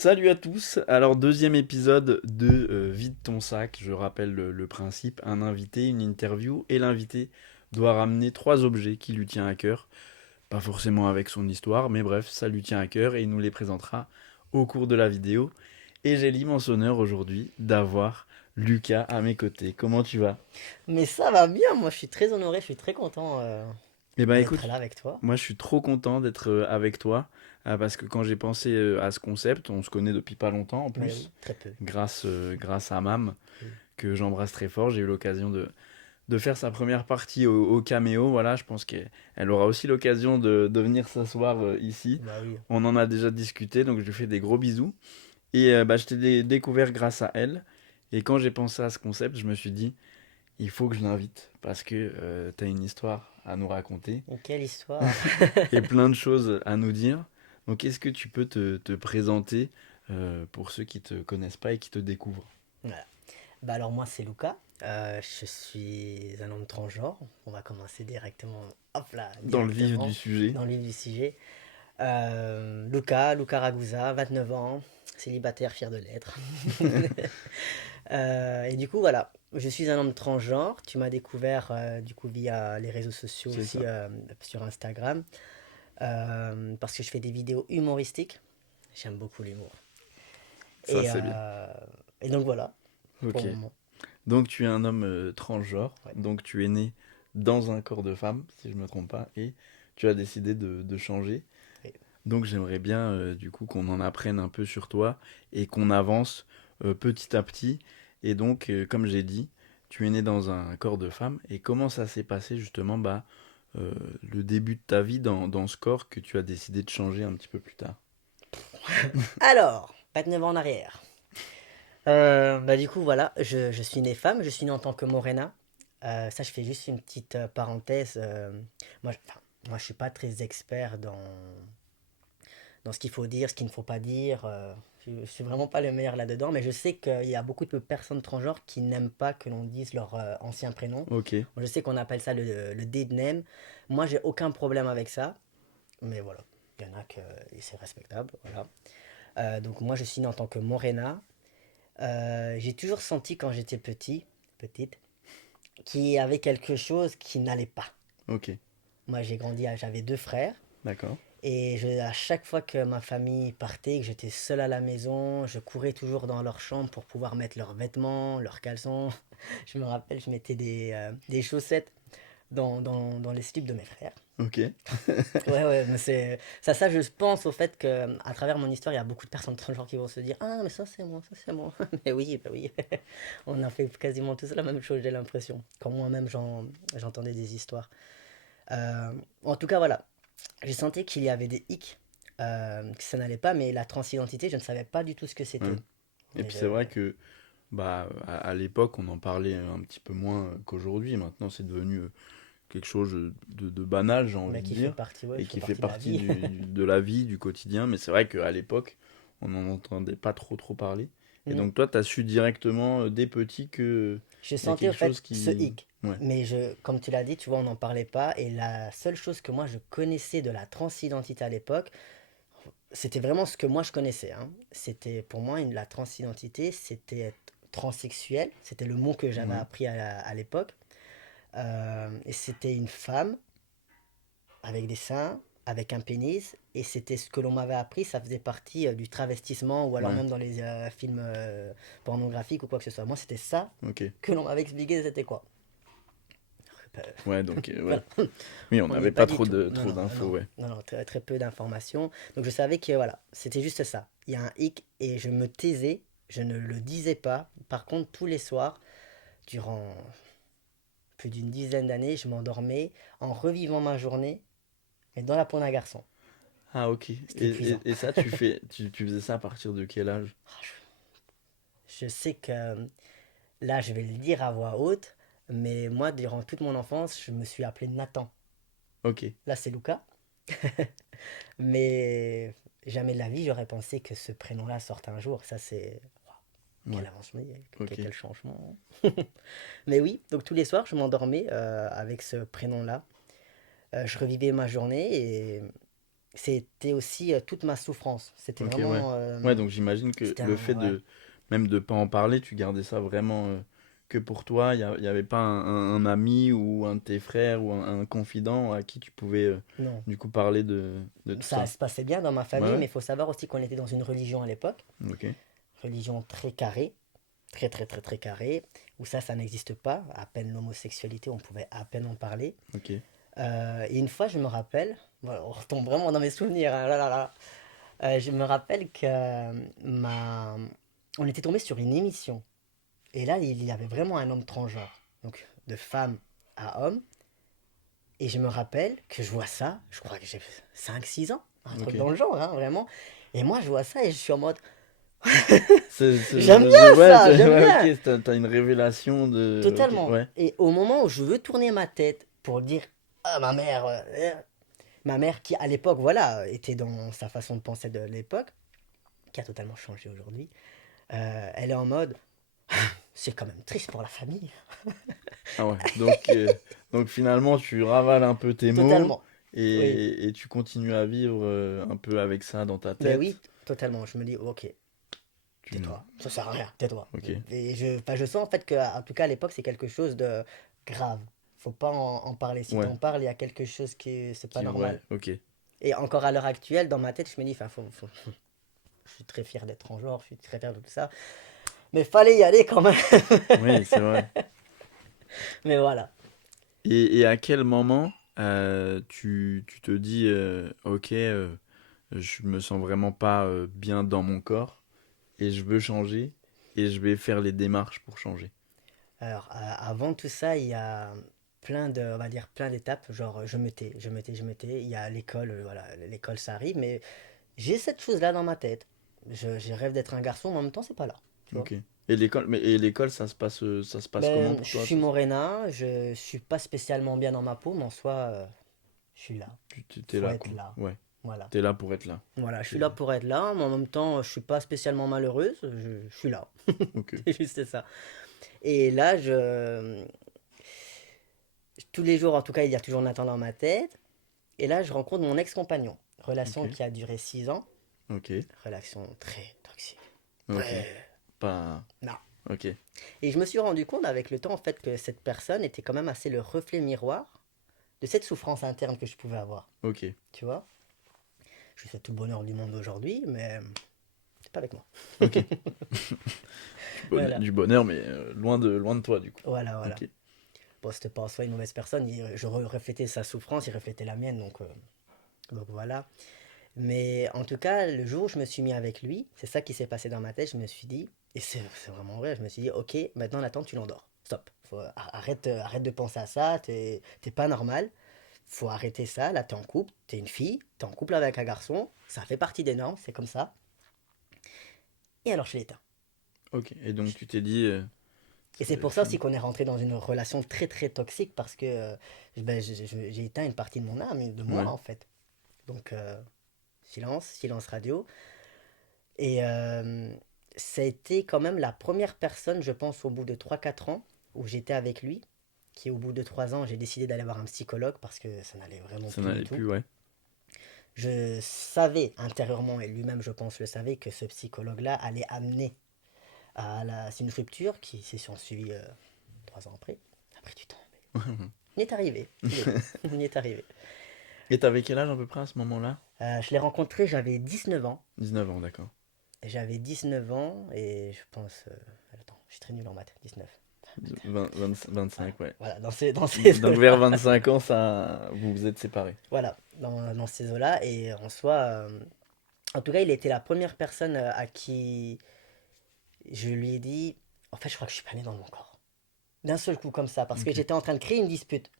Salut à tous. Alors deuxième épisode de Vide ton sac. Je rappelle le principe, un invité, une interview et l'invité doit ramener trois objets qui lui tient à cœur. Pas forcément avec son histoire, mais bref, ça lui tient à cœur et il nous les présentera au cours de la vidéo. Et j'ai l'immense honneur aujourd'hui d'avoir Lucas à mes côtés. Comment tu vas? Mais ça va bien, moi je suis très honoré, je suis très content Eh ben d'être écoute, là avec toi. moi je suis trop content d'être avec toi parce que quand j'ai pensé à ce concept, on se connaît depuis pas longtemps en Mais oui, plus, très peu. grâce à Mam Oui. que j'embrasse très fort. J'ai eu l'occasion de faire sa première partie au caméo. Voilà, je pense qu'elle aura aussi l'occasion de venir s'asseoir ici. Bah oui. On en a déjà discuté, donc je lui fais des gros bisous. Et bah, je t'ai découvert grâce à elle. Et quand j'ai pensé à ce concept, je me suis dit, il faut que je l'invite parce que tu as une histoire à nous raconter Et quelle histoire. et plein de choses à nous dire. Donc, est-ce que tu peux te présenter pour ceux qui te connaissent pas et qui te découvrent Voilà. Bah alors moi c'est Lucas. Je suis un homme transgenre. On va commencer directement, hop là, dans le vif du directement sujet? dans le vif du sujet. Luca Ragusa, 29 ans, célibataire, fier de l'être. Et du coup voilà, je suis un homme transgenre. Tu m'as découvert du coup via les réseaux sociaux C'est aussi, ça. sur Instagram. Parce que je fais des vidéos humoristiques. J'aime beaucoup l'humour. Ça, Et, c'est bien. euh, et donc voilà, pour Ok. le moment. Donc tu es un homme transgenre, Ouais. donc tu es né dans un corps de femme, si je ne me trompe pas, et tu as décidé de changer. Et Donc j'aimerais bien du coup qu'on en apprenne un peu sur toi et qu'on avance petit à petit. Et donc, comme j'ai dit, tu es né dans un corps de femme. Et comment ça s'est passé justement euh, le début de ta vie dans ce corps que tu as décidé de changer un petit peu plus tard? Alors, 29 ans en arrière. Bah du coup, voilà, je suis né femme, je suis né en tant que Morena. Ça, je fais juste une petite parenthèse. Moi, je suis pas très expert dans ce qu'il faut dire, ce qu'il ne faut pas dire. Je suis vraiment pas le meilleur là-dedans, mais je sais qu'il y a beaucoup de personnes transgenres qui n'aiment pas que l'on dise leur ancien prénom. Ok, Je sais qu'on appelle ça le dead name. Moi, j'ai aucun problème avec ça, mais voilà, il y en a que et c'est respectable. Voilà. Donc moi, je suis né en tant que Morena. J'ai toujours senti quand j'étais petite, qu'il y avait quelque chose qui n'allait pas. ok, Moi, j'avais deux frères. d'accord. À chaque fois que ma famille partait, que j'étais seul à la maison, je courais toujours dans leur chambre pour pouvoir mettre leurs vêtements, leurs caleçons. Je me rappelle, je mettais des chaussettes dans les slips de mes frères. Ok, Ouais, ouais, mais ça, je pense au fait que à travers mon histoire, il y a beaucoup de personnes transgenres qui vont se dire ah, mais ça, c'est moi, ça, c'est moi. Mais oui, bah oui. On a fait quasiment tous la même chose, j'ai l'impression. Quand moi-même, j'entendais des histoires. En tout cas, voilà. J'ai senti qu'il y avait des hicks, que ça n'allait pas, mais la transidentité, je ne savais pas du tout ce que ouais. c'était. Et Mais puis c'est vrai que bah, à l'époque, on en parlait un petit peu moins qu'aujourd'hui. Maintenant, c'est devenu quelque chose de banal, j'ai envie mais de qui fait dire, partie, ouais, et qui fait qui fait partie de la partie vie. de la vie, du quotidien. Mais c'est vrai qu'à l'époque, on n'en entendait pas trop parler. Et Non. donc toi, tu as su directement, dès petit, que Je il y a sentais au quelque fait chose ce qui... hic. Ouais, Mais comme tu l'as dit, tu vois, on n'en parlait pas. Et la seule chose que moi je connaissais de la transidentité à l'époque, c'était vraiment ce que moi je connaissais, hein. C'était pour moi la transidentité, c'était être transsexuel. C'était le mot que j'avais ouais, appris à l'époque. Et c'était une femme avec des seins, avec un pénis. Et c'était ce que l'on m'avait appris. Ça faisait partie du travestissement ou alors ouais, même dans les films pornographiques ou quoi que ce soit. Moi, c'était ça ok. que l'on m'avait expliqué. C'était quoi? Ouais, donc, ouais. Voilà. Oui, on On n'y est n'avait pas pas du trop tout. de, Non, trop non, d'infos, non, ouais. non, non, très, très peu d'informations. Donc je savais que voilà, c'était juste ça. Il y a un hic et je me taisais, je ne le disais pas. Par contre, tous les soirs, durant plus d'une dizaine d'années, je m'endormais en revivant ma journée, mais dans la peau d'un garçon. Ah, ok. C'était épuisant. Et ça, tu faisais ça à partir de quel âge? Je sais que là, je vais le dire à voix haute, mais moi, durant toute mon enfance, je me suis appelé Nathan. Ok, Là, c'est Lucas. Mais jamais de la vie, j'aurais pensé que ce prénom-là sorte un jour. Ça, c'est. Waouh, quel ouais, avancement, ok. quel changement. Mais oui, donc tous les soirs, je m'endormais avec ce prénom-là. Je revivais ma journée et c'était aussi toute ma souffrance. C'était Ok, ouais. vraiment. Ouais, donc j'imagine que C'était le un. fait Ouais. de même de pas en parler, tu gardais ça vraiment que pour toi. Il y avait pas un ami ou un de tes frères ou un confident à qui tu pouvais Non. du coup parler de tout Ça ça. se passait bien dans ma Ouais, famille, ouais. mais il faut savoir aussi qu'on était dans une religion à l'époque. Ok, Religion très carrée. Très, très, très, très carrée. Où ça n'existe pas. À peine l'homosexualité, on pouvait à peine en parler. ok, Et une fois, je me rappelle. Voilà, on retombe vraiment dans mes souvenirs, hein, là, là, là. Je me rappelle que ma... on était tombé sur une émission. Et là, il y avait vraiment un homme transgenre. Donc, de femme à homme. Et je me rappelle que je vois ça, je crois que j'ai 5 6 ans, un truc ok. dans le genre, hein, vraiment. Et moi, je vois ça et je suis en mode, C'est- j'aime bien ouais, ça, j'aime ouais, bien, ok, t'as une révélation de. Ok, totalement. ouais, Et au moment où je veux tourner ma tête pour dire, ah, ma mère qui à l'époque, voilà, était dans sa façon de penser de l'époque, qui a totalement changé aujourd'hui, elle est en mode, c'est quand même triste pour la famille. ah ouais. Donc finalement, tu ravales un peu tes mots Totalement, oui. et tu continues à vivre un peu avec ça dans ta Ben oui, tête. totalement. Je me dis, ok, Tu... tais-toi, ça sert à rien, tais-toi. Ok. Et je sens en fait que, en tout cas à l'époque, c'est quelque chose de grave. Faut pas en parler. Si Ouais. t'en parles, il y a quelque chose qui, c'est pas Ouais, normal. ok. Et encore à l'heure actuelle, dans ma tête, je me dis, enfin, je suis très fier d'être en genre, je suis très fier de tout ça. Mais fallait y aller quand même. Oui, c'est vrai. Mais voilà. Et à quel moment tu te dis, ok, je me sens vraiment pas bien dans mon corps et je veux changer et je vais faire les démarches pour changer. Alors, avant tout ça, il y a plein de, on va dire, plein d'étapes. Genre, je me tais. Il y a l'école, voilà, l'école, ça arrive. Mais j'ai cette chose-là dans ma tête. J'ai rêve d'être un garçon, mais en même temps, c'est pas là. Tu vois. Ok. Et l'école, ça se passe comment Ben, pour je toi? suis morénat, je suis pas spécialement bien dans ma peau, mais en soi, je suis là. T'es Faut là, être quoi. là. Ouais. Voilà. T'es là pour être là. Voilà, je suis C'est- là pour être là, mais en même temps, je suis pas spécialement malheureuse, je suis là. Ok. C'est juste ça. Et là, tous les jours, en tout cas, il y a toujours Nathan dans ma tête. Et là, je rencontre mon ex-compagnon. Ok. Relation qui a duré 6 ans. Ok. Relation très toxique. Ok. Ouais. Pas. Non. Ok. Et je me suis rendu compte avec le temps, en fait, que cette personne était quand même assez le reflet miroir de cette souffrance interne que je pouvais avoir. Ok. Tu vois? Je lui souhaite tout le bonheur du monde aujourd'hui, mais c'est pas avec moi. Ok. Voilà. Du bonheur, mais loin de toi, du coup. Voilà, voilà. Ok. Bon, c'était pas en soi une mauvaise personne. Je reflétais sa souffrance, il reflétait la mienne, donc voilà. Mais en tout cas, le jour où je me suis mis avec lui, c'est ça qui s'est passé dans ma tête. Je me suis dit, et c'est vraiment vrai, je me suis dit, ok, maintenant Nathan, tu l'endors. Stop. Arrête de penser à ça, t'es pas normal. Faut arrêter ça. Là, t'es en couple, t'es une fille, t'es en couple avec un garçon. Ça fait partie des normes, c'est comme ça. Et alors, je l'ai éteint. Ok. Et donc tu t'es dit, Et c'est c'est pour ça fini. aussi qu'on est rentré dans une relation très très toxique parce que ben, j'ai éteint une partie de mon âme, de moi Ouais. en fait. Donc, silence radio. Et ça a été quand même la première personne, je pense, au bout de 3 4 ans où j'étais avec lui, qui au bout de 3 ans, j'ai décidé d'aller voir un psychologue parce que ça n'allait vraiment Ça plus du n'allait tout. plus, ouais. Je savais intérieurement, et lui-même je pense le savait, que ce psychologue-là allait amener à la... C'est une rupture qui s'est suivie 3 ans après. Ça a pris du temps, mais on y est arrivé, tous les deux. On y est arrivé. Et t'avais quel âge à peu près à ce moment-là? Je l'ai rencontré, j'avais 19 ans. 19 ans, d'accord. J'avais 19 ans et je pense... attends, je suis très nul en maths, 19. 25, ouais. Voilà, dans ces Donc vers eaux-là. 25 ans, ça, vous vous êtes séparés. Voilà, dans ces eaux-là. Et en soi, en tout cas, il était la première personne à qui je lui ai dit, en fait, je crois que je suis pas né dans mon corps. D'un seul coup, comme ça, parce que Ok. j'étais en train de créer une dispute.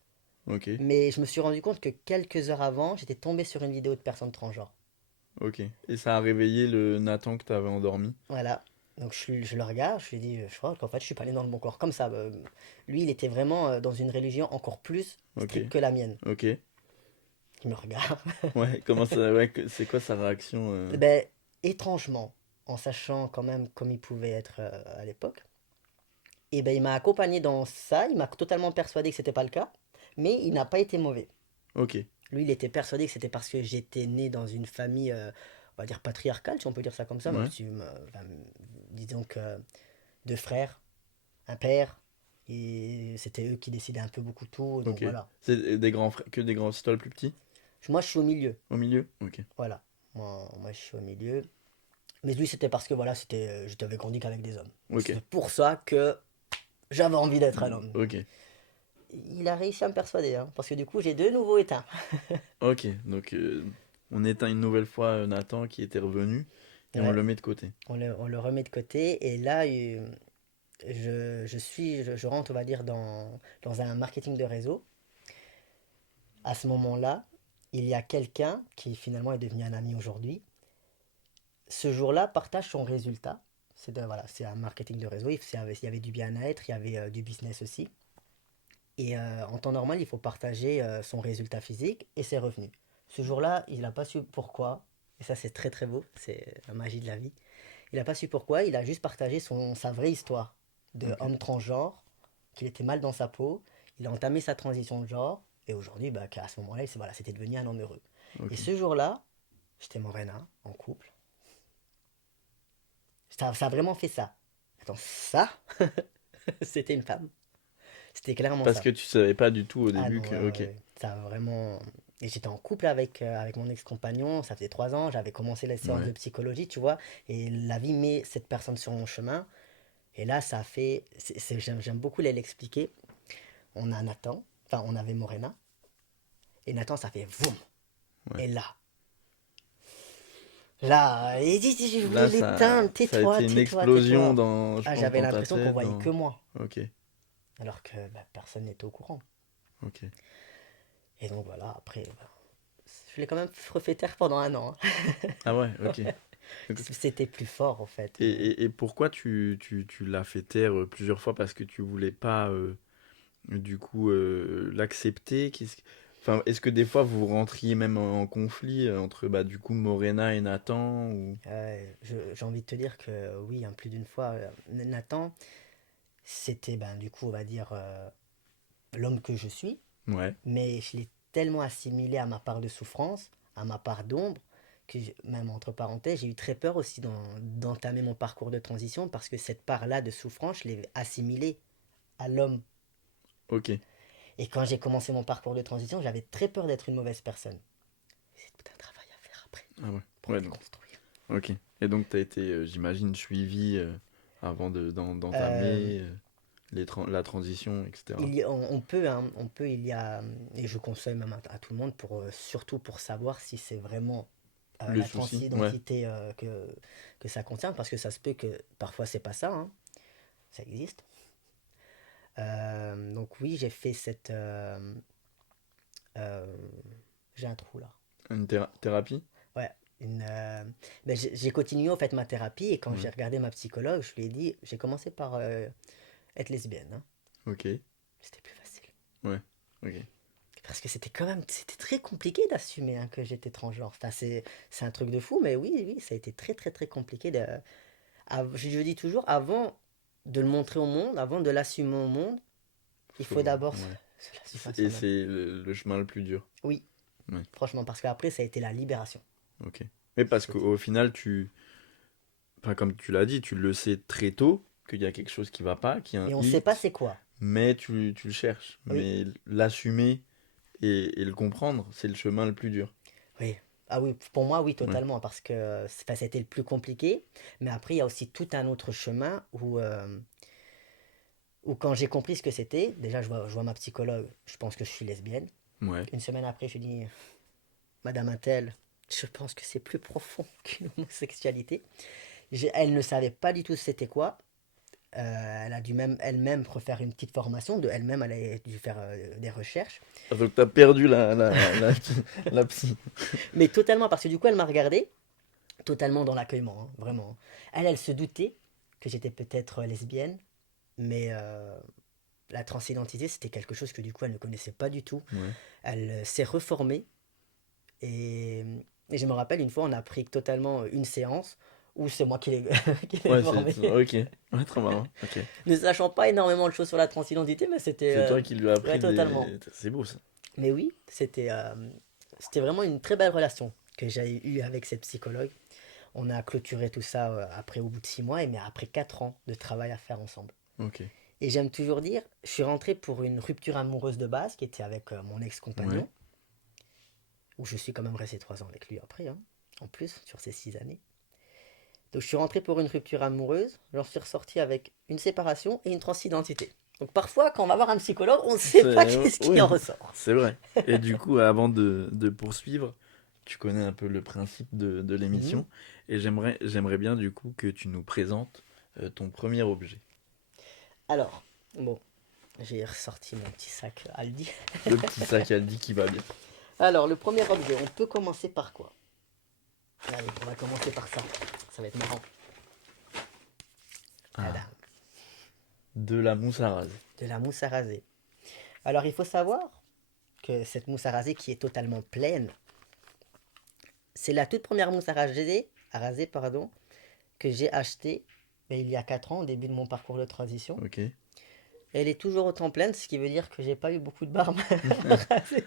Ok. Mais je me suis rendu compte que quelques heures avant, j'étais tombé sur une vidéo de personnes transgenres. Ok. Et ça a réveillé le Nathan que t'avais endormi. Voilà. Donc je le regarde, je lui dis, je crois qu'en fait, je suis pas né dans le bon corps. Comme ça, lui, il était vraiment dans une religion encore plus Ok. stricte que la mienne. Ok. Il me regarde. Ouais. Comment ça, ouais, c'est quoi sa réaction Ben, étrangement, en sachant quand même comme il pouvait être à l'époque, et ben il m'a accompagné dans ça, il m'a totalement persuadé que c'était pas le cas, mais il n'a pas été mauvais. Ok. Lui, il était persuadé que c'était parce que j'étais né dans une famille, on va dire patriarcale, si on peut dire ça comme ça, même Ouais. si, enfin, disons que deux frères, un père, et c'était eux qui décidaient un peu beaucoup tout, donc Ok. voilà. C'est des grands frères, que des grands, c'est toi le plus petit? Moi, je suis au milieu, Au milieu? Ok. voilà. Moi, je suis au milieu. Mais lui, c'était parce que voilà, je n'avais grandi qu'avec des hommes. Donc Ok. c'est pour ça que j'avais envie d'être un homme. Ok. Il a réussi à me persuader, hein, parce que du coup, j'ai de nouveau éteint. Ok. Donc, on éteint une nouvelle fois Nathan qui était revenu et on Ouais, le met de côté. on le remet de côté, et là, je rentre, on va dire, dans un marketing de réseau. À ce moment-là, il y a quelqu'un qui finalement est devenu un ami aujourd'hui. Ce jour-là, partage son résultat. Voilà, c'est un marketing de réseau. Il y avait du bien-être, il y avait du business aussi. Et en temps normal, il faut partager son résultat physique et ses revenus. Ce jour-là, il n'a pas su pourquoi. Et ça, c'est très très beau. C'est la magie de la vie. Il n'a pas su pourquoi. Il a juste partagé sa vraie histoire de Ok. homme transgenre, qu'il était mal dans sa peau. Il a entamé sa transition de genre. Et aujourd'hui, bah, qu'à ce moment-là, voilà, c'était devenu un homme heureux. Et Ok. ce jour-là, j'étais morena, en couple. Ça a vraiment fait ça. Attends, ça, c'était une femme. C'était clairement Parce ça. que tu savais pas du tout au Ah début non, que. ouais, ouais, Ok. ouais. Ça a vraiment. Et j'étais en couple avec mon ex-compagnon, ça faisait 3 ans, j'avais commencé les séances Ouais. de psychologie, tu vois, et la vie met cette personne sur mon chemin. Et là, ça a fait. J'aime beaucoup l'expliquer. On a Nathan, enfin, on avait Morena, et Nathan, ça fait voum. Ouais. Et là, et je voulais Là, l'éteindre, ça a été une tais-toi, explosion tais-toi. dans, je Ah, pense, j'avais dans ta l'impression qu'on tête. voyait que moi, Ok. alors que bah, personne n'était au courant. Ok. Et donc voilà, après, bah, je l'ai quand même refait taire pendant un an, Ah ouais, hein. ok. Donc, C'était plus fort en fait. Et, et pourquoi tu l'as fait taire plusieurs fois parce que tu voulais pas du coup l'accepter? Enfin, est-ce que des fois vous rentriez même en conflit entre bah, du coup Morena et Nathan ou... J'ai envie de te dire que oui, hein, plus d'une fois, Nathan, c'était ben, du coup, on va dire, l'homme que je suis, Ouais, mais je l'ai tellement assimilé à ma part de souffrance, à ma part d'ombre, que même entre parenthèses, j'ai eu très peur aussi d'entamer mon parcours de transition parce que cette part-là de souffrance, je l'ai assimilée à l'homme. ok. Et quand j'ai commencé mon parcours de transition, j'avais très peur d'être une mauvaise personne. C'est tout un travail à faire après Ah ouais, pour ouais, donc, déconstruire. ok. Et donc t'as été, j'imagine, suivi avant Euh, d'entamer la transition, etc. on peut, hein, il y a, et je conseille même à tout le monde, surtout pour savoir si c'est vraiment Le la souci, ouais. transidentité que ça concerne, parce que ça se peut que parfois c'est pas ça, hein, ça existe. Donc oui, j'ai fait euh, j'ai un trou là. Une thérapie? Ouais, ben, j'ai continué en fait ma thérapie, et quand j'ai Ouais, regardé ma psychologue, je lui ai dit, j'ai commencé par être lesbienne, hein. ok. C'était plus facile. Ouais, ok. Parce que c'était très compliqué d'assumer, hein, que j'étais transgenre. Enfin, c'est un truc de fou, mais oui, oui, ça a été très, très, très compliqué. Je dis toujours, avant de le montrer au monde, avant de l'assumer au monde, il faut d'abord Ouais. se l'assumer à Et soi-même. c'est le chemin le plus dur. Oui, Ouais, franchement, parce qu'après, ça a été la libération. ok. Mais parce C'était. qu'au final, enfin, comme tu l'as dit, tu le sais très tôt qu'il y a quelque chose qui va pas, qu'il y a un Mais on sait pas hic, c'est quoi. mais tu le cherches. Oui, Mais l'assumer et le comprendre, c'est le chemin le plus dur. oui. Ah oui, pour moi, oui, Ouais. totalement, parce que enfin, ça a été le plus compliqué. Mais après, il y a aussi tout un autre chemin où quand j'ai compris ce que c'était, déjà, je vois ma psychologue, je pense que je suis lesbienne. Ouais. Une semaine après, je lui dis, Madame Intel, je pense que c'est plus profond qu'une homosexualité. Elle ne savait pas du tout c'était quoi. Elle a dû même elle-même refaire une petite formation. De elle-même, elle a dû faire des recherches. Ah, donc t'as perdu la psy. Mais totalement, parce que du coup, elle m'a regardé, totalement dans l'accueillement, hein, vraiment. Elle se doutait que j'étais peut-être lesbienne, mais la transidentité, c'était quelque chose que du coup, elle ne connaissait pas du tout. Ouais. Elle s'est reformée. Et, et je me rappelle, une fois, on a pris totalement une séance où c'est moi qui l'ai qui l'ai Ouais, formé. ok. Ouais, très marrant. Ok. Ne sachant pas énormément de choses sur la transidentité, mais c'était. C'est toi qui lui as Ouais, appris totalement. des. C'est beau ça. Mais oui, c'était. c'était vraiment une très belle relation que j'ai eue avec cette psychologue. On a clôturé tout ça après au bout de 6 mois, mais après 4 ans de travail à faire ensemble. Ok. Et j'aime toujours dire, je suis rentré pour une rupture amoureuse de base, qui était avec mon Ouais. ex-compagnon, où je suis quand même resté 3 ans avec lui après, hein, en plus, sur ces 6 années. Donc je suis rentré pour une rupture amoureuse, j'en suis ressorti avec une séparation et une transidentité. Donc parfois, quand on va voir un psychologue, on ne sait pas qu'est-ce qui en Oui, ressort. c'est vrai. Et du coup, avant de poursuivre, tu connais un peu le principe de Mhm. l'émission. Et j'aimerais bien, du coup, que tu nous présentes ton premier objet. Alors, bon, j'ai ressorti mon petit sac Aldi. Le petit sac Aldi qui va bien. Alors, le premier objet, on peut commencer par quoi? Allez, on va commencer par ça. Ça va être marrant. Ah, Tadam. de la mousse à raser. De la mousse à raser. Alors, il faut savoir que cette mousse à raser qui est totalement pleine, c'est la toute première mousse à raser, pardon, que j'ai achetée il y a 4 ans, au début de mon parcours de transition. Ok. Elle est toujours autant pleine, ce qui veut dire que j'ai pas eu beaucoup de barbe à raser.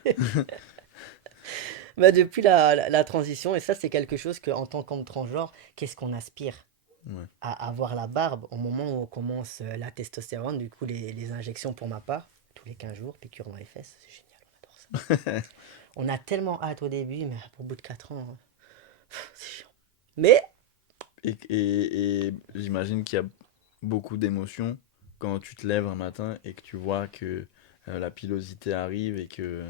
Depuis la transition, et ça c'est quelque chose que en tant qu'homme transgenre, qu'est-ce qu'on aspire? Ouais. À avoir la barbe au moment où on commence la testostérone, du coup les injections pour ma part, tous les 15 jours, piqûre dans les fesses, c'est génial, on adore ça. On a tellement hâte au début, mais au bout de 4 ans, c'est chiant. Mais, Et j'imagine qu'il y a beaucoup d'émotions quand tu te lèves un matin et que tu vois que la pilosité arrive et que...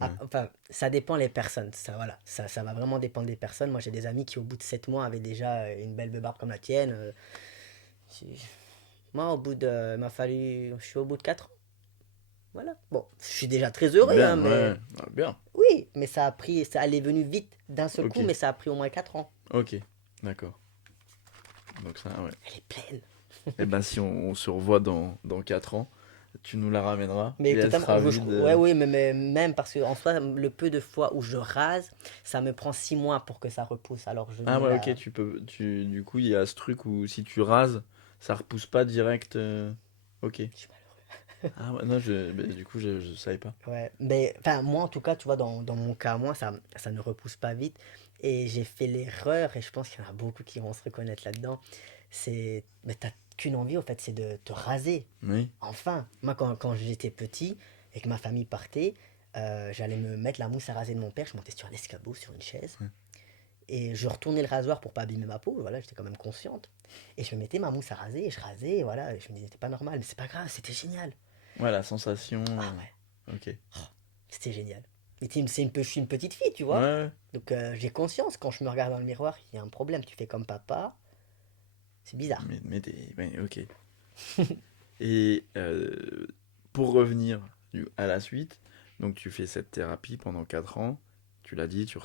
Ouais. enfin, ça dépend les personnes, ça, voilà, ça va vraiment dépendre des personnes. Moi j'ai des amis qui au bout de 7 mois avaient déjà une belle barbe comme la tienne. Si- Moi il m'a fallu, je suis au bout de 4 ans, voilà. Bon, je suis déjà très heureux, hein, Bien, mais ouais. Ah, bien. oui, mais ça allait venu vite d'un seul Ok. coup, mais ça a pris au moins 4 ans. Ok. D'accord. Donc ça, ouais. Elle est pleine. Et ben si on se revoit dans 4 ans, tu nous la ramèneras et Mais elle totalement, sera vide. ouais, oui, mais même parce que en soi, le peu de fois où je rase, ça me prend 6 mois pour que ça repousse. Alors je Ah mets ouais, ok, la. tu peux... Du coup, il y a ce truc où si tu rases, ça repousse pas direct. Ok. Je suis Ah ouais, non, du coup, je savais pas. Ouais, mais enfin, moi en tout cas, tu vois, dans mon cas, moi, ça ne repousse pas vite. Et j'ai fait l'erreur, et je pense qu'il y en a beaucoup qui vont se reconnaître là-dedans. Mais t'as qu'une envie, en fait, c'est de te raser. Oui. Enfin, moi, quand j'étais petit et que ma famille partait, j'allais me mettre la mousse à raser de mon père. Je montais sur un escabeau, sur une chaise. Ouais. Et je retournais le rasoir pour pas abîmer ma peau. Voilà, j'étais quand même consciente. Et je me mettais ma mousse à raser, et je rasais, et voilà. Et je me disais, c'était pas normal, mais c'est pas grave, c'était génial. Ouais, la sensation. Ah ouais. Ok. C'était génial. Et je suis une petite fille, tu Ouais, vois. ouais. Donc j'ai conscience, quand je me regarde dans le miroir, il y a un problème. Tu fais comme papa, c'est bizarre. Ouais, ok. Et pour revenir à la suite, donc tu fais cette thérapie pendant 4 ans, tu l'as dit, tu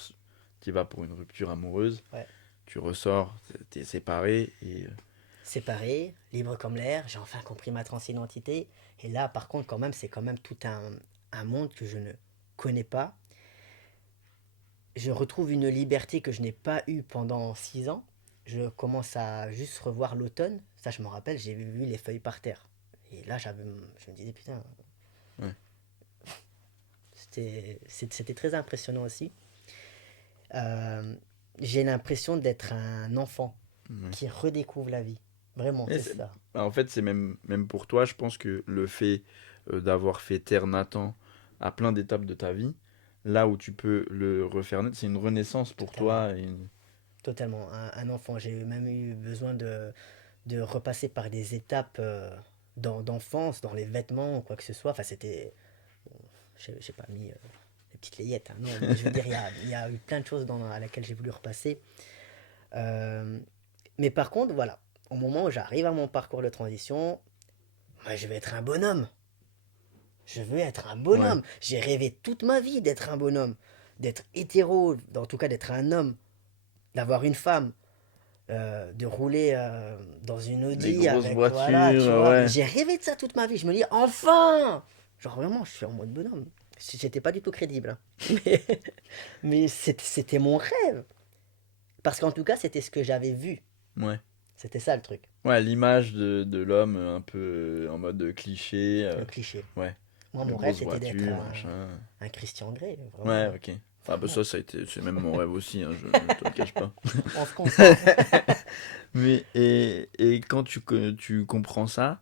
y vas pour une rupture amoureuse, Ouais. tu ressors, t'es séparé, et Séparé, libre comme l'air, j'ai enfin compris ma transidentité. Et là, par contre, quand même, c'est quand même tout un monde que je ne connais pas. Je retrouve une liberté que je n'ai pas eue pendant 6 ans. Je commence à juste revoir l'automne. Ça, je me rappelle, j'ai vu les feuilles par terre. Et là, je me disais, putain, ouais, c'était très impressionnant aussi. Euh, j'ai l'impression d'être un enfant ouais. qui redécouvre la vie. Vraiment, Et c'est ça. en fait, c'est même pour toi, je pense que le fait d'avoir fait Terre Nathan à plein d'étapes de ta vie, là où tu peux le refaire naître, c'est une renaissance pour Totalement. toi. Totalement. Un enfant. J'ai même eu besoin de repasser par des étapes d'enfance, dans les vêtements ou quoi que ce soit. Enfin, c'était. Bon, j'ai pas mis les petites layettes, hein, non, mais je veux dire, il y a eu plein de choses à laquelle j'ai voulu repasser. Euh, mais par contre, voilà, au moment où j'arrive à mon parcours de transition, moi, je vais être un bonhomme. Je veux être un Ouais, bonhomme. J'ai rêvé toute ma vie d'être un bonhomme. D'être hétéro, en tout cas d'être un homme. D'avoir une femme. De rouler dans une les Audi grosses avec. Voilà, tu voitures, vois. Mais ouais. j'ai rêvé de ça toute ma vie. Je me dis, enfin. Genre vraiment, je suis en mode bonhomme. J'étais pas du tout crédible, hein. Mais, mais c'était mon rêve. Parce qu'en tout cas, c'était ce que j'avais vu. Ouais. C'était ça le truc. Ouais, l'image de l'homme un peu en mode cliché. Le cliché. Ouais. Moi, Une mon rêve, grosse c'était d'être voiture, machin. un Christian Grey, Ouais, vraiment. ok. Ah bah ça a été, c'est même mon rêve aussi, hein, je te le cache pas. On se comprend. Mais et quand tu comprends ça,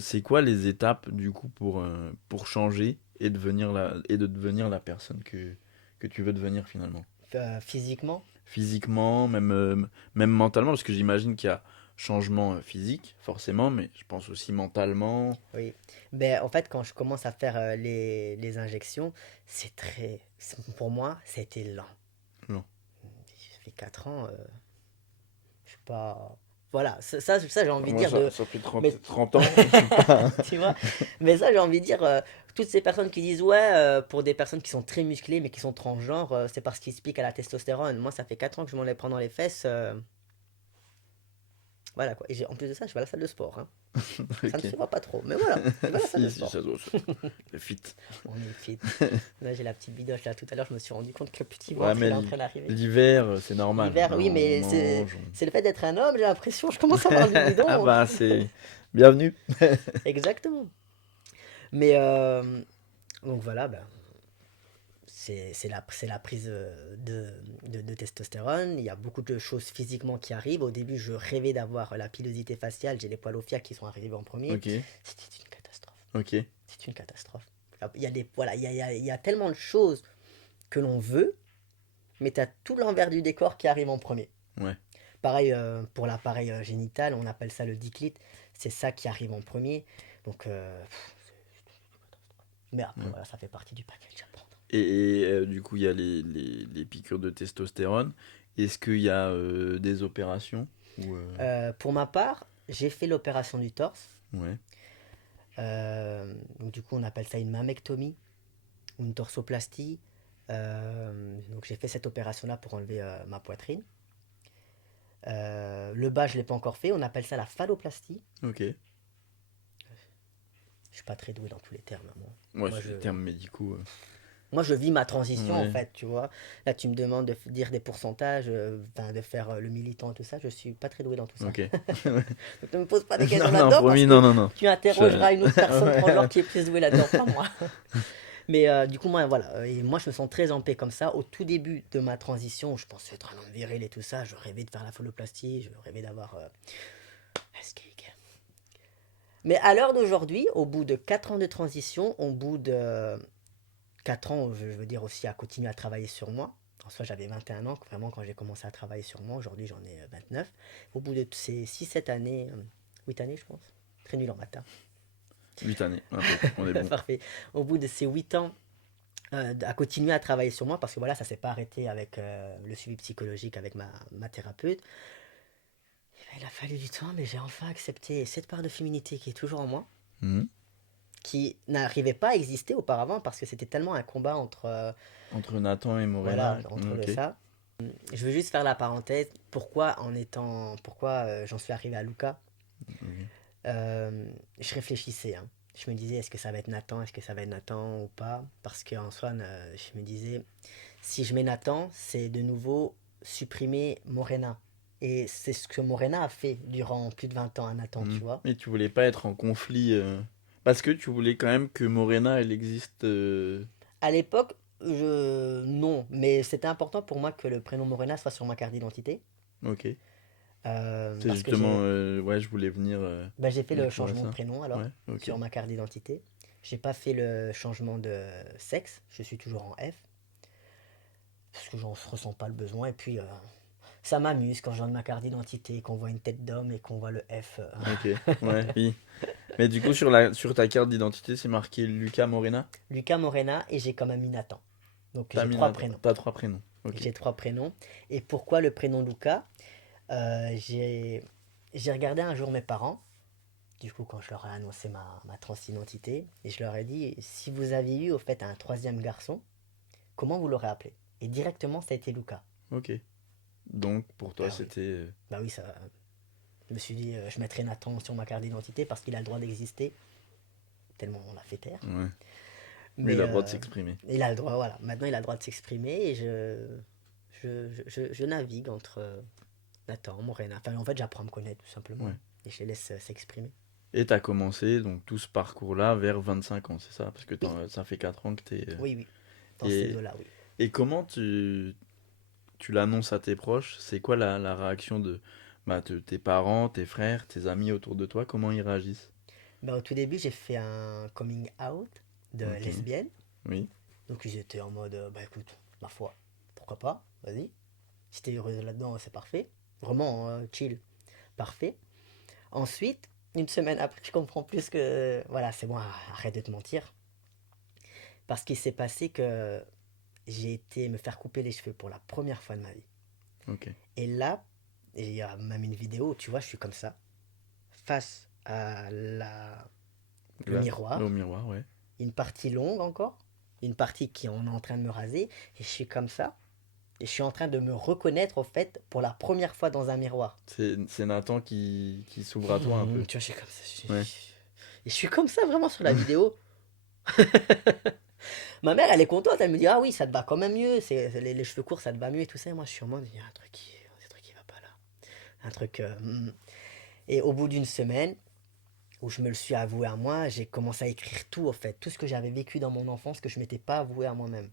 c'est quoi les étapes du coup pour changer et de devenir la personne que tu veux devenir finalement? Physiquement, Physiquement, même mentalement, parce que j'imagine qu'il y a changement physique, forcément, mais je pense aussi mentalement. oui. Ben, en fait, quand je commence à faire les injections, pour moi, c'était lent. Non. Ça fait 4 ans, je suis pas. Voilà, ça, j'ai envie de Moi, dire ça, de. ça fait Mais 30 ans, je suis pas. tu vois, mais ça, j'ai envie de dire, toutes ces personnes qui disent, ouais, pour des personnes qui sont très musclées mais qui sont transgenres, c'est parce qu'ils se piquent à la testostérone. Moi, ça fait 4 ans que je m'en les prends dans les fesses. Voilà quoi. Et en plus de ça, je vais à la salle de sport, hein. Ça ne Ok. se voit pas trop, mais voilà, je vais à la salle de Si, sport. ça doit. Le fit. On est fit. Là, j'ai la petite bidoche là. Tout à l'heure, je me suis rendu compte que le petit Ouais, ventre, il mais est en train d'arriver. l'hiver, c'est normal. L'hiver, oui, On mais mange. c'est le fait d'être un homme, j'ai l'impression. Je commence à avoir du Ah bidon. bah, c'est. Bienvenue. Exactement. Mais donc voilà, ben, c'est la prise de testostérone. Il y a beaucoup de choses physiquement qui arrivent. Au début, je rêvais d'avoir la pilosité faciale. J'ai les poils aux fiacs qui sont arrivés en premier. Ok, C'était une catastrophe. ok. C'est une catastrophe. Il y a voilà, il y a tellement de choses que l'on veut, mais tu as tout l'envers du décor qui arrive en premier. Ouais. Pareil pour l'appareil génital, on appelle ça le diclite. C'est ça qui arrive en premier. Donc, mais après, Ouais. voilà, ça fait partie du package à prendre. Du coup, il y a les piqûres de testostérone. Est-ce qu'il y a des opérations ou Pour ma part, j'ai fait l'opération du torse. Ouais. Donc, du coup, on appelle ça une mammectomie ou une torsoplastie. Donc, j'ai fait cette opération-là pour enlever ma poitrine. Le bas, je ne l'ai pas encore fait. On appelle ça la phalloplastie. Ok. Je suis pas très doué dans tous les termes, moi. Ouais, Moi, c'est je, des termes médicaux. moi, je vis ma transition, en Ouais. fait, tu vois. Là, tu me demandes de dire des pourcentages, de faire le militant, tout ça. Je suis pas très doué dans tout ça. Ok. Donc, ne me pose pas des questions Non, non, là-dedans parce promis, que non, non, non. tu interrogeras une autre personne transgenre Ouais. qui est plus douée là-dedans, pas moi. Mais du coup, moi, voilà. Et moi, je me sens très en paix comme ça. Au tout début de ma transition, je pensais être un homme viril et tout ça. Je rêvais de faire la phalloplastie. Je rêvais d'avoir un skate. Mais à l'heure d'aujourd'hui, au bout de 4 ans de transition, au bout de 4 ans, je veux dire aussi à continuer à travailler sur moi. En soi, j'avais 21 ans, vraiment, quand j'ai commencé à travailler sur moi. Aujourd'hui, j'en ai 29. Au bout de ces 6 7 années, 8 années, je pense. Très nul en matin. 8 années, impec, on est bon. Parfait. Au bout de ces 8 ans, à continuer à travailler sur moi, parce que voilà, ça s'est pas arrêté avec le suivi psychologique avec ma thérapeute. Il a fallu du temps, mais j'ai enfin accepté cette part de féminité qui est toujours en moi, Mhm. qui n'arrivait pas à exister auparavant parce que c'était tellement un combat entre Entre Nathan et voilà Morena. entre Ok. ça. Je veux juste faire la parenthèse. Pourquoi j'en suis arrivé à Luca. Ok. Je réfléchissais, hein. Je me disais, est-ce que ça va être Nathan, est-ce que ça va être Nathan ou pas? Parce qu'en soi, je me disais, si je mets Nathan, c'est de nouveau supprimer Morena. Et c'est ce que Morena a fait durant plus de 20 ans à Nathan, tu Mhm. vois. Et tu voulais pas être en conflit parce que tu voulais quand même que Morena elle existe. À l'époque, non, mais c'était important pour moi que le prénom Morena soit sur ma carte d'identité. Ok. C'est Parce que justement ouais, je voulais venir j'ai fait le uniquement à changement de ça. prénom alors, Ouais. Ok. sur ma carte d'identité. J'ai pas fait le changement de sexe, je suis toujours en F, parce que j'en ressens pas le besoin. Et puis, ça m'amuse quand je donne ma carte d'identité, qu'on voit une tête d'homme et qu'on voit le F. Ok. Ouais. Oui. Mais du coup sur ta carte d'identité c'est marqué Lucas Morena. Lucas Morena, et j'ai quand même mis Nathan. Donc T'as j'ai mis trois Nathan. prénoms. T'as 3 prénoms. Ok. J'ai trois prénoms. Et pourquoi le prénom Lucas? J'ai regardé un jour mes parents, du coup quand je leur ai annoncé ma transidentité, et je leur ai dit, si vous aviez eu au fait un troisième garçon, comment vous l'aurez appelé? Et directement ça a été Lucas. Ok. Donc pour toi Ben oui, c'était bah oui, ça. Je me suis dit, je mettrai Nathan sur ma carte d'identité parce qu'il a le droit d'exister, tellement on l'a fait taire. ouais. Mais il Mais a le droit de s'exprimer. il a le droit, voilà. Maintenant, il a le droit de s'exprimer et je navigue entre Nathan, Morena. Enfin, en fait, j'apprends à me connaître tout simplement. Ouais. Et je les laisse s'exprimer. Et tu as commencé donc tout ce parcours-là vers 25 ans, c'est ça? Parce que Oui, ça fait 4 ans que tu es... oui, oui. Dans ces Et, eaux-là, oui. et comment tu l'annonces à tes proches? C'est quoi la réaction de tes parents, tes frères, tes amis autour de toi? Comment ils réagissent? Bah, au tout début, j'ai fait un coming out de Ok, lesbienne. oui, Donc ils étaient en mode, bah écoute, ma foi, pourquoi pas, vas-y. Si t'es heureuse là-dedans, c'est parfait. Vraiment, chill, parfait. Ensuite, une semaine après, je comprends plus que, voilà, c'est bon, arrête de te mentir. Parce qu'il s'est passé que j'ai été me faire couper les cheveux pour la première fois de ma vie. ok. Et là, il y a même une vidéo où tu vois, je suis comme ça, face à le Là, au miroir, miroir, ouais. une partie longue encore, une partie qui on est en train de me raser, et je suis comme ça, et je suis en train de me reconnaître, au fait, pour la première fois dans un miroir. C'est Nathan qui s'ouvre à toi un peu. Tu vois, je suis comme ça. Ouais. Et je suis comme ça vraiment sur la vidéo. Ma mère, elle est contente, elle me dit, ah oui, ça te va quand même mieux, les cheveux courts, ça te va mieux et tout ça. Et moi, je suis en mode, il y a un truc qui va pas là. Un truc. Et au bout d'une semaine, où je me le suis avoué à moi, j'ai commencé à écrire tout, en fait. Tout ce que j'avais vécu dans mon enfance, que je m'étais pas avoué à moi-même.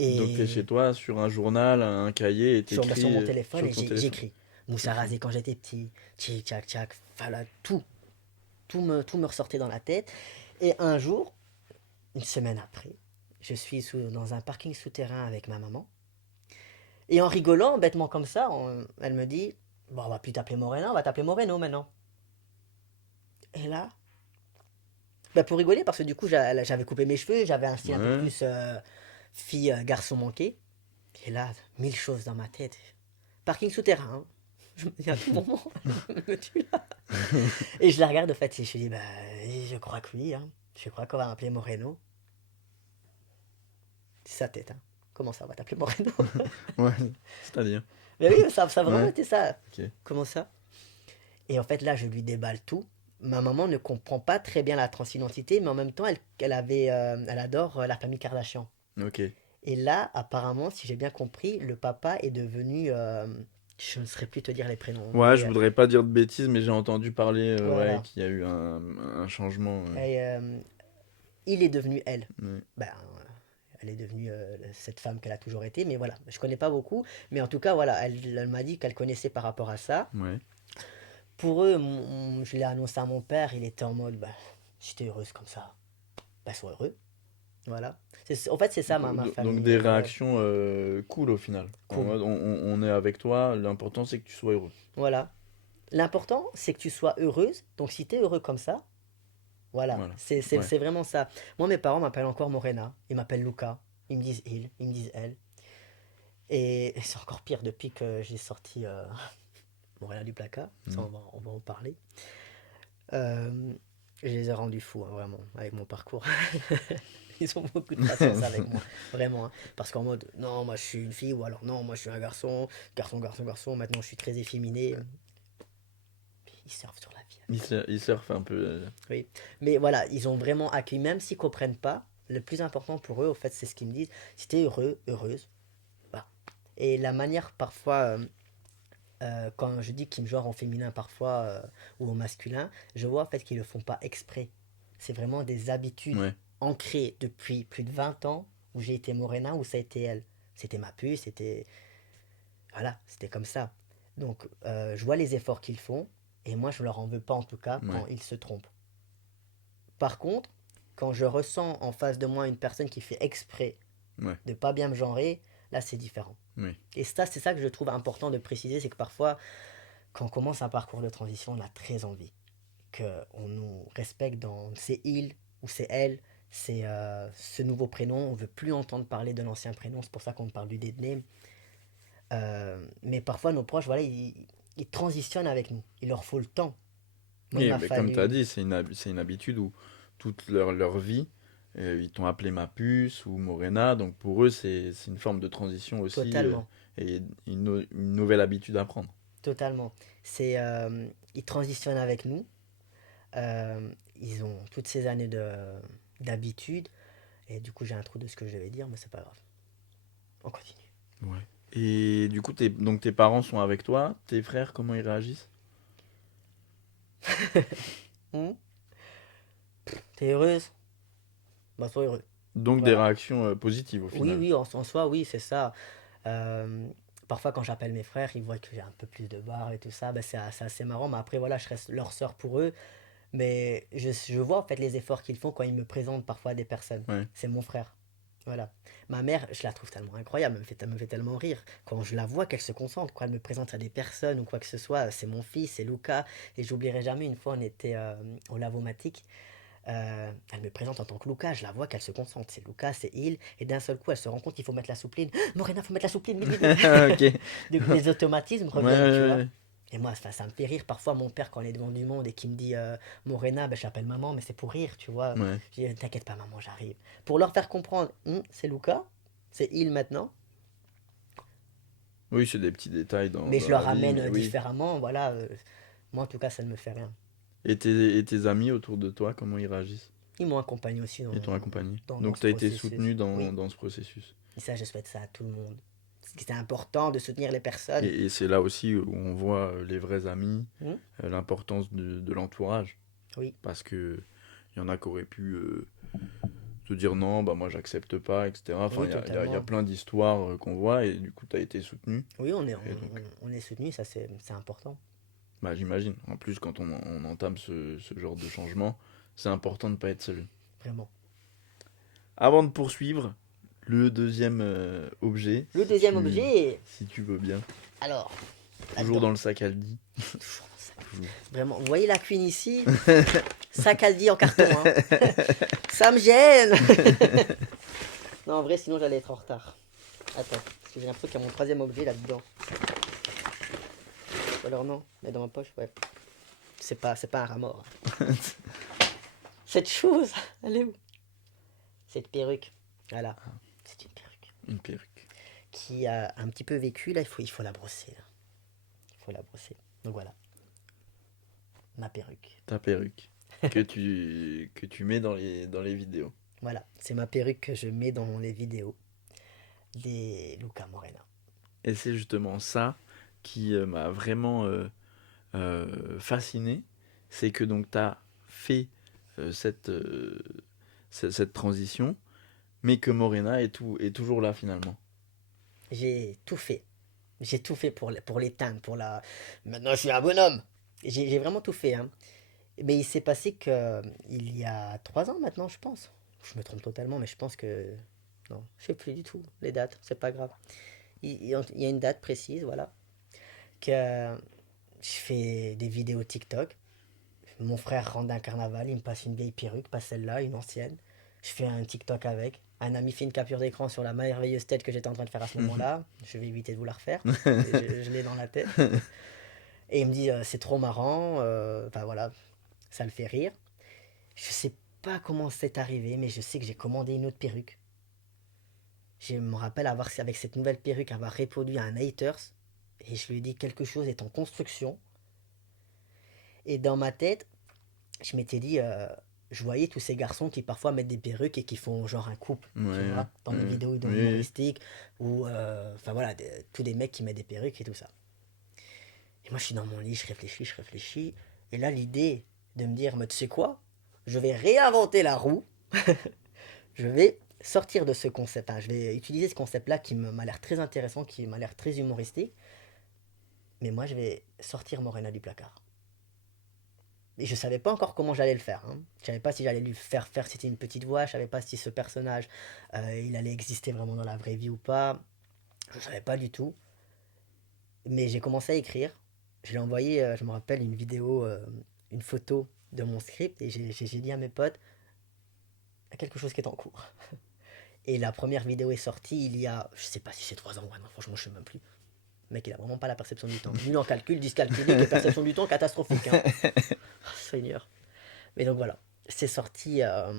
Donc tu es chez Et toi sur un journal, un cahier et sur mon t'écris téléphone, sur et ton téléphone. j'écris. Moussa T'écris. rasé quand j'étais petit, tchic, tchac, tchac, voilà, tout. Tout me ressortait dans la tête. Et un jour, une semaine après, je suis dans un parking souterrain avec ma maman. Et en rigolant, bêtement comme ça, elle me dit, bon, on va plus t'appeler Morena, on va t'appeler Moreno maintenant. Et là, bah pour rigoler, parce que du coup, j'avais coupé mes cheveux, j'avais un style un peu Ouais. plus fille, garçon manqué. Et là, mille choses dans ma tête. Parking souterrain, hein. Je me dis à tout moment, je me tue là. Et je la regarde de fait, et je dis, bah, je crois que oui, hein. Je crois qu'on va m'appeler Moreno. C'est sa tête, hein. Comment ça, on va t'appeler Moreno? Ouais. C'est-à-dire. Mais oui, ça a vraiment Ouais. été ça. Ok. Comment ça? Et en fait, là, je lui déballe tout. Ma maman ne comprend pas très bien la transidentité, mais en même temps, elle adore la famille Kardashian. Ok. Et là, apparemment, si j'ai bien compris, le papa est devenu. Je ne saurais plus te dire les prénoms, Ouais, je mais voudrais pas dire de bêtises, mais j'ai entendu parler ouais, voilà. qu'il y a eu un changement. Et, il est devenu elle. Ouais. Ben, elle est devenue cette femme qu'elle a toujours été, mais voilà, je connais pas beaucoup, mais en tout cas, voilà, elle m'a dit qu'elle connaissait par rapport à ça. Ouais. Pour eux, je l'ai annoncé à mon père, il était en mode, bah, si t'es heureuse comme ça, bah, sois heureux. Voilà. En fait, c'est ça, ma Donc famille. des réactions cool au final. En Cool. mode, on est avec toi, l'important c'est que tu sois heureux. Voilà. L'important, c'est que tu sois heureuse. Donc, si t'es heureux comme ça, voilà. Voilà. Ouais. C'est vraiment ça. Moi, mes parents m'appellent encore Morena. Ils m'appellent Luca. Ils me disent il. Ils me disent elle. Et c'est encore pire depuis que j'ai sorti Morena du placard. Ça, Mm. on va en parler. Euh, je les ai rendus fous, hein, vraiment, avec mon parcours. Ils ont beaucoup de patience avec moi, vraiment, hein. Parce qu'en mode, non, moi je suis une fille, ou alors non, moi je suis un garçon, garçon, garçon, garçon, maintenant je suis très efféminé. Ils surfent sur la vie avec moi. Il surfe un peu. Oui. Mais voilà, ils ont vraiment accueilli, même s'ils comprennent pas, le plus important pour eux, au fait, c'est ce qu'ils me disent. Si t'es heureux, heureuse, voilà. Et la manière parfois, quand je dis qu'ils me genrent en féminin parfois, ou au masculin, je vois en fait qu'ils le font pas exprès. C'est vraiment des habitudes Ouais. ancrées depuis plus de 20 ans où j'ai été Morena, où ça a été elle. C'était ma puce, c'était. Voilà, c'était comme ça. Donc, je vois les efforts qu'ils font, et moi, je leur en veux pas en tout cas Ouais. quand ils se trompent. Par contre, quand je ressens en face de moi une personne qui fait exprès Ouais. de pas bien me genrer, là, c'est différent. Oui. Et ça, c'est ça que je trouve important de préciser, c'est que parfois, quand on commence un parcours de transition, on a très envie qu'on nous respecte dans c'est il ou c'est elle, c'est ce nouveau prénom. On veut plus entendre parler de l'ancien prénom, c'est pour ça qu'on parle du dead name. Mais parfois, nos proches, voilà, ils transitionnent avec nous. Il leur faut le temps. Moi, il Oui, m'a mais comme tu as fallu dit, c'est une habitude où toute leur vie, ils t'ont appelé ma puce ou Morena, donc pour eux, c'est une forme de transition aussi totalement, et une nouvelle habitude à prendre. totalement. Ils transitionnent avec nous. Ils ont toutes ces années d'habitude. Et du coup, j'ai un trou de ce que je devais dire, mais c'est pas grave. On continue. Ouais. Et du coup, donc tes parents sont avec toi, tes frères, comment ils réagissent? Hmm. T'es heureuse? Bah, sois heureux. Donc des Voilà. réactions positives au Oui, final. oui, en soi, oui, c'est ça. Euh, Parfois, quand j'appelle mes frères, ils voient que j'ai un peu plus de barbe et tout ça. Ben, c'est assez marrant. Mais après, voilà, je reste leur sœur pour eux. Mais je vois en fait les efforts qu'ils font quand ils me présentent parfois des personnes. Ouais. C'est mon frère. Voilà. Ma mère, je la trouve tellement incroyable, elle me fait tellement rire. Quand je la vois qu'elle se concentre, quand elle me présente à des personnes ou quoi que ce soit, c'est mon fils, c'est Lucas. Et j'oublierai jamais, une fois, on était au Lavomatique. Elle me présente en tant que Lucas, je la vois qu'elle se concentre. C'est Lucas, c'est il. Et d'un seul coup, elle se rend compte qu'il faut mettre la soupline. Morena, faut mettre la soupline, vite, vite, vite. Ok. Donc, les automatismes Ouais, reviennent, tu vois. ouais, Et moi, ça me fait rire. Parfois, mon père, quand on est devant du monde et qu'il me dit Morena, ben, je l'appelle maman, mais c'est pour rire, tu vois. ouais. Ouais. Je dis t'inquiète pas, maman, j'arrive. Pour leur faire comprendre, c'est Lucas, c'est il maintenant, Oui, c'est des petits détails mais dans je la leur vie, amène mais oui. différemment. Voilà. Moi, en tout cas, ça ne me fait rien. Et tes amis autour de toi, comment ils réagissent? Ils m'ont accompagné aussi Ils t'ont accompagné. dans Donc ce tu as été processus. soutenu Oui. dans ce processus. Et ça, je souhaite ça à tout le monde. Parce que c'est important de soutenir les personnes. Et c'est là aussi où on voit les vrais amis, Hmm. l'importance de l'entourage. Oui, Parce que il y en a qui auraient pu te dire non, bah moi j'accepte pas, etc. Enfin, oui, il y a totalement. plein d'histoires qu'on voit et du coup tu as été soutenu. Oui, Et donc, on est soutenu, ça c'est important. bah, j'imagine. En plus, quand on entame ce genre de changement, c'est important de ne pas être seul. Vraiment. Avant de poursuivre, le deuxième objet, Le deuxième objet, si tu veux bien. alors, Toujours là-dedans. dans le sac Aldi. Toujours dans ça. Toujours. Vraiment, vous voyez la queen ici? Sac à dit en carton, hein. Ça me gêne! Non, en vrai, sinon j'allais être en retard. Attends, parce que j'ai l'impression qu'il y a mon troisième objet là-dedans. Ou alors non, mais dans ma poche, ouais. C'est pas un rat mort. Cette chose, elle est où? Cette perruque. Voilà, c'est une perruque. Une perruque. Qui a un petit peu vécu, là, il faut la brosser. Là. Il faut la brosser. Donc voilà, ma perruque. Ta perruque. Que tu mets dans les vidéos. Voilà, c'est ma perruque que je mets dans les vidéos des Luca Morena. Et c'est justement ça qui m'a vraiment fasciné. C'est que donc tu as fait cette, cette transition, mais que Morena est toujours là finalement. J'ai tout fait. J'ai tout fait pour l'éteindre, pour la... Maintenant, je suis un bonhomme. J'ai vraiment tout fait, hein. Mais il s'est passé que il y a 3 ans maintenant, je pense. Je me trompe totalement, mais je pense que... Non, je sais plus du tout les dates, c'est pas grave. Il y a une date précise, voilà, que je fais des vidéos TikTok. Mon frère rentre d'un carnaval, il me passe une vieille perruque, pas celle-là, une ancienne. Je fais un TikTok avec. Un ami fait une capture d'écran sur la merveilleuse tête que j'étais en train de faire à ce moment-là. Je vais éviter de vous la refaire. Je l'ai dans la tête. Et il me dit c'est trop marrant. Enfin voilà, ça le fait rire. Je sais pas comment c'est arrivé, mais je sais que j'ai commandé une autre perruque. Je me rappelle avoir, avec cette nouvelle perruque, avoir répondu à un haters. Et je lui ai dit quelque chose est en construction. Et dans ma tête, je m'étais dit, je voyais tous ces garçons qui parfois mettent des perruques et qui font genre un couple, Ouais, tu ouais, vois, dans les vidéos oui, oui. humoristiques, ou, enfin voilà, tous des mecs qui mettent des perruques et tout ça. Et moi, je suis dans mon lit, je réfléchis, et là, l'idée de me dire, mais tu sais quoi, je vais réinventer la roue, je vais sortir de ce concept, enfin, je vais utiliser ce concept-là qui m'a l'air très intéressant, qui m'a l'air très humoristique, mais moi, je vais sortir Morena du placard. Et je savais pas encore comment j'allais le faire. Hein. Je savais pas si j'allais lui faire faire c'était une petite voix. Je savais pas si ce personnage il allait exister vraiment dans la vraie vie ou pas. Je savais pas du tout. Mais j'ai commencé à écrire. Je lui ai envoyé, je me rappelle, une vidéo, une photo de mon script et j'ai dit à mes potes, il y a quelque chose qui est en cours. Et la première vidéo est sortie il y a, je sais pas si c'est 3 ans, ouais, non, franchement, je sais même plus. Le mec, il a vraiment pas la perception du temps. Nul en calcul, dyscalculique et perception du temps catastrophique. Hein. Oh, Seigneur. Mais donc voilà, c'est sorti, ça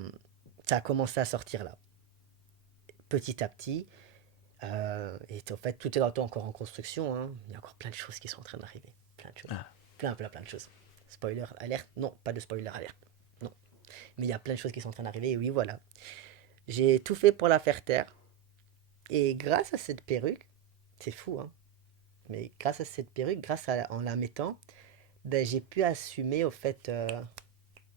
a commencé à sortir là, petit à petit. Et en fait, tout est encore en construction. Hein. Il y a encore plein de choses qui sont en train d'arriver. Plein de choses. Ah, Plein de choses. Spoiler alerte. Non, pas de spoiler alerte. Non. Mais il y a plein de choses qui sont en train d'arriver. Et oui, voilà. J'ai tout fait pour la faire taire. Et grâce à cette perruque, c'est fou, hein. Mais grâce à cette perruque, en la mettant, ben, j'ai pu assumer au fait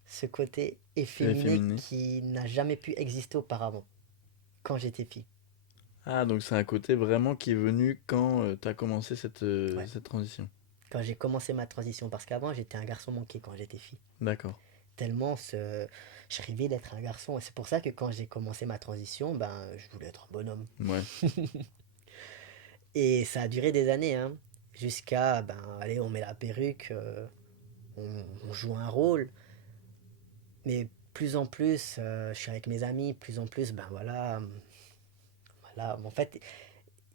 ce côté efféminé Efféminé. qui n'a jamais pu exister auparavant, quand j'étais fille. Ah, donc c'est un côté vraiment qui est venu quand tu as commencé Ouais, cette transition. quand j'ai commencé ma transition, parce qu'avant j'étais un garçon manqué quand j'étais fille. D'accord. Tellement je rêvais d'être un garçon. Et c'est pour ça que quand j'ai commencé ma transition, ben, je voulais être un bonhomme. Ouais. Et ça a duré des années, hein, jusqu'à, ben, allez, on met la perruque, on joue un rôle. Mais plus en plus, je suis avec mes amis, plus en plus, ben voilà, voilà. En fait,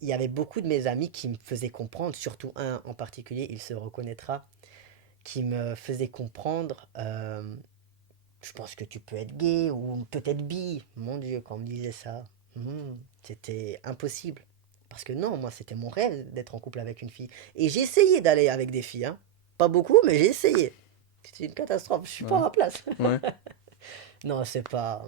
il y avait beaucoup de mes amis qui me faisaient comprendre, surtout un en particulier, il se reconnaîtra, qui me faisait comprendre, je pense que tu peux être gay ou peut-être bi. Mon Dieu, quand on me disait ça, c'était impossible. Parce que non, moi, c'était mon rêve d'être en couple avec une fille. Et j'ai essayé d'aller avec des filles, hein. Pas beaucoup, mais j'ai essayé. C'est une catastrophe, je suis pas à Ouais. ma place. Ouais. Non, c'est pas.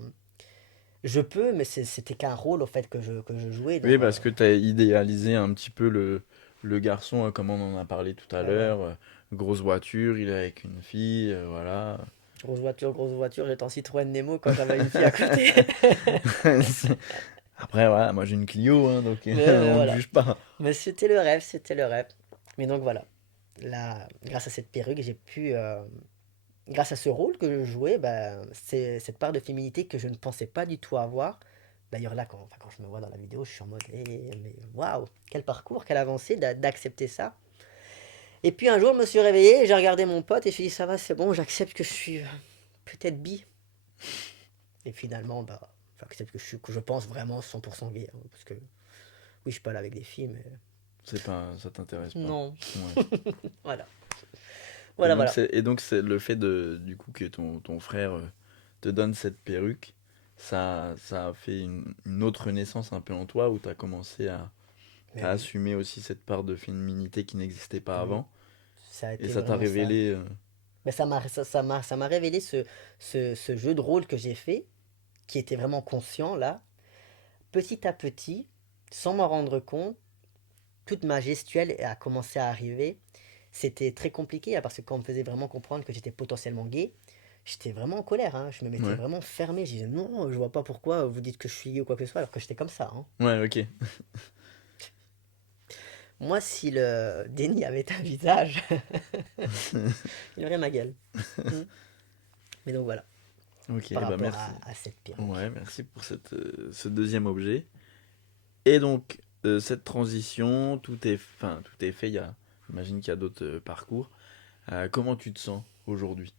Je peux, mais c'était qu'un rôle au fait que je jouais Oui, dans. parce que tu as idéalisé un petit peu le garçon, comme on en a parlé tout à Ben voilà. l'heure. Grosse voiture, il est avec une fille, voilà. Grosse voiture, j'étais en Citroën Nemo quand j'avais une fille à côté. C'est- Après, voilà, moi j'ai une Clio, hein, donc Mais on ne voilà. juge pas. Mais c'était le rêve, c'était le rêve. Mais donc voilà. Là, grâce à cette perruque, j'ai pu. Grâce à ce rôle que je jouais, ben, c'est cette part de féminité que je ne pensais pas du tout avoir. D'ailleurs, là, quand je me vois dans la vidéo, je suis en mode, mais waouh, quel parcours, quelle avancée d'accepter ça. Et puis un jour, je me suis réveillé, j'ai regardé mon pote et je me suis dit, ça va, c'est bon, j'accepte que je suis peut-être bi. Et finalement, bah, j'accepte que je pense vraiment 100% gay, hein, parce que oui, je parle avec des filles, mais C'est pas, ça t'intéresse pas. non. Ouais. Voilà. Voilà, voilà. Et donc c'est le fait du coup que ton frère te donne cette perruque, ça a fait une autre naissance un peu en toi où tu as commencé Mais à oui, assumer aussi cette part de féminité qui n'existait pas oui, avant. ça a Et été ça t'a vraiment ça. révélé. Mais ça m'a révélé ce jeu de rôle que j'ai fait, qui était vraiment conscient là, petit à petit, sans m'en rendre compte, toute ma gestuelle a commencé à arriver. C'était très compliqué, hein, parce que quand on me faisait vraiment comprendre que j'étais potentiellement gay, j'étais vraiment en colère, hein. Je me mettais Ouais. vraiment fermé. Je disais non, je vois pas pourquoi vous dites que je suis gay ou quoi que ce soit, alors que j'étais comme ça, hein. Ouais, ok. Moi, si le déni avait un visage, il aurait ma gueule. Mm. Mais donc voilà, Ok, par bah rapport merci. à cette Ouais, perruque. merci pour ce deuxième objet. Et donc, cette transition, tout est fait. J'imagine qu'il y a d'autres parcours. Comment tu te sens aujourd'hui?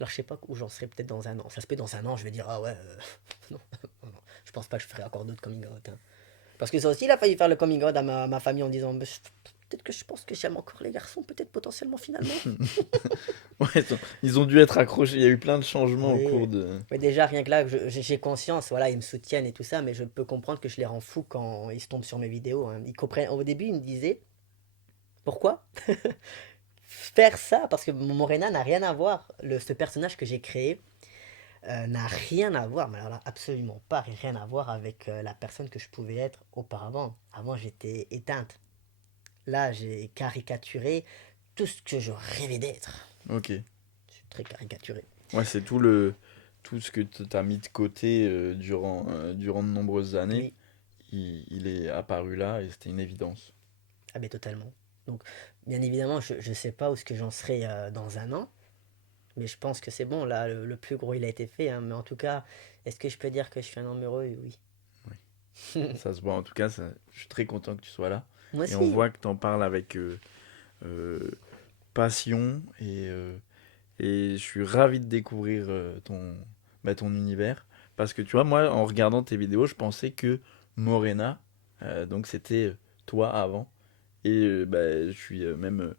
Alors je sais pas où j'en serai peut-être dans un an. Ça se peut dans un an, je vais dire ah ouais, non, non, non. Je pense pas que je ferai encore d'autres coming out, hein. Parce que ça aussi, il a failli faire le coming out à ma famille en disant bah, peut-être que je pense que j'aime encore les garçons, peut-être potentiellement finalement. Ouais, ils ont dû être accrochés. Il y a eu plein de changements au Oui, cours de. mais déjà rien que là, j'ai conscience, voilà, ils me soutiennent et tout ça, mais je peux comprendre que je les rends fous quand ils se tombent sur mes vidéos, hein. Ils comprennent. Au début, ils me disaient pourquoi faire ça, parce que Morena n'a rien à voir. Ce personnage que j'ai créé n'a rien à voir, mais alors là, absolument pas rien à voir avec la personne que je pouvais être auparavant. Avant, j'étais éteinte. Là, j'ai caricaturé tout ce que je rêvais d'être. Ok. Je suis très caricaturé. Ouais, c'est tout ce que t'as mis de côté durant de nombreuses années. Oui, Il est apparu là et c'était une évidence. ah ben totalement. Donc, bien évidemment, je ne sais pas où ce que j'en serai dans un an, mais je pense que c'est bon, là, le plus gros, il a été fait, hein. Mais en tout cas, est-ce que je peux dire que je suis un homme heureux? Oui. Oui. Ça se voit. En tout cas, je suis très content que tu sois là. Moi Et on aussi. voit que tu en parles avec euh, passion et je suis ravi de découvrir ton univers. Parce que tu vois, moi, en regardant tes vidéos, je pensais que Morena, donc c'était toi avant. Et bah, je suis même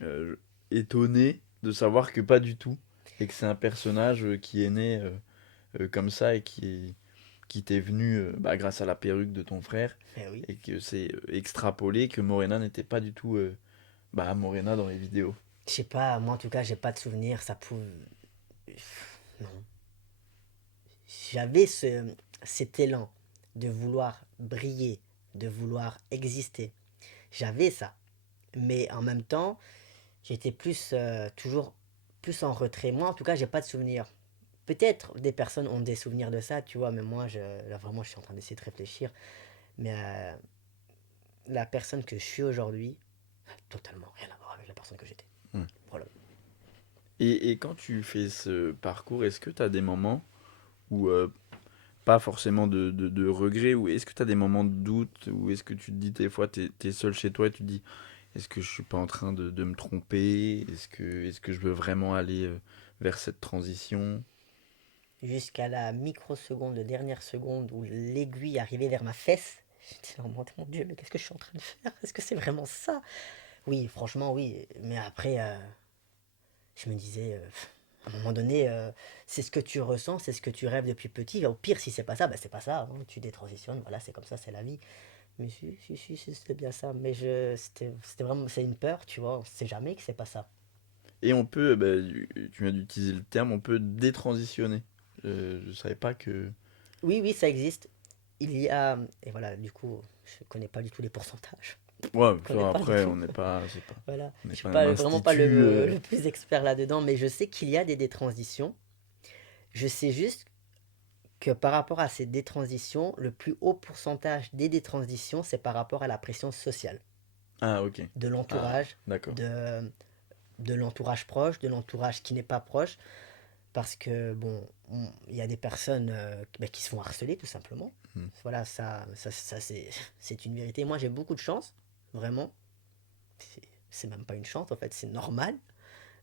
euh, étonné de savoir que pas du tout. Et que c'est un personnage qui est né comme ça et qui t'est venu bah, grâce à la perruque de ton frère. Eh oui. Et que c'est extrapolé que Morena n'était pas du tout bah, Morena dans les vidéos. Je sais pas, moi en tout cas, j'ai pas de souvenir. Ça pouvait. Non. J'avais cet élan de vouloir briller, de vouloir exister. J'avais ça. Mais en même temps, J'étais plus, toujours plus en retrait. Moi, en tout cas, j'ai pas de souvenirs. Peut-être des personnes ont des souvenirs de ça, tu vois, mais moi, là, vraiment, je suis en train d'essayer de réfléchir. Mais la personne que je suis aujourd'hui, totalement rien à voir avec la personne que j'étais. Ouais. Voilà. Et quand tu fais ce parcours, est-ce que tu as des moments où, pas forcément de regret, ou est-ce que tu as des moments de doute, ou est-ce que tu te dis des fois, tu es seul chez toi et tu te dis, est-ce que je suis pas en train de me tromper? Est-ce que je veux vraiment aller vers cette transition? Jusqu'à la microseconde, de dernière seconde où l'aiguille arrivait vers ma fesse, j'étais en mode, mon Dieu, mais qu'est-ce que je suis en train de faire? Est-ce que c'est vraiment ça? Oui, franchement, oui. Mais après, je me disais, à un moment donné, c'est ce que tu ressens, c'est ce que tu rêves depuis petit. Au pire, si c'est pas ça, bah c'est pas ça, hein. Tu détransitionnes, voilà, c'est comme ça, c'est la vie. Mais si, c'était bien ça. Mais c'était vraiment, c'est une peur, tu vois. On sait jamais que c'est pas ça. Et on peut, bah, tu viens d'utiliser le terme, on peut détransitionner. Je savais pas que... Oui, oui, ça existe. Il y a, et voilà, du coup, je connais pas du tout les pourcentages. Ouais, Je connais ça, pas du après, tout. Voilà, on je n'est suis pas un pas vraiment pas institut. le plus expert là-dedans, mais je sais qu'il y a des détransitions. Je sais juste que par rapport à ces détransitions, le plus haut pourcentage des détransitions, c'est par rapport à la pression sociale, Ah, ok. de Ah, l'entourage, d'accord. de l'entourage proche, de l'entourage qui n'est pas proche, parce que bon, il y a des personnes qui se font harceler tout simplement. Hmm. Voilà, ça c'est une vérité. Moi, j'ai beaucoup de chance, vraiment. C'est c'est même pas une chance, en fait, c'est normal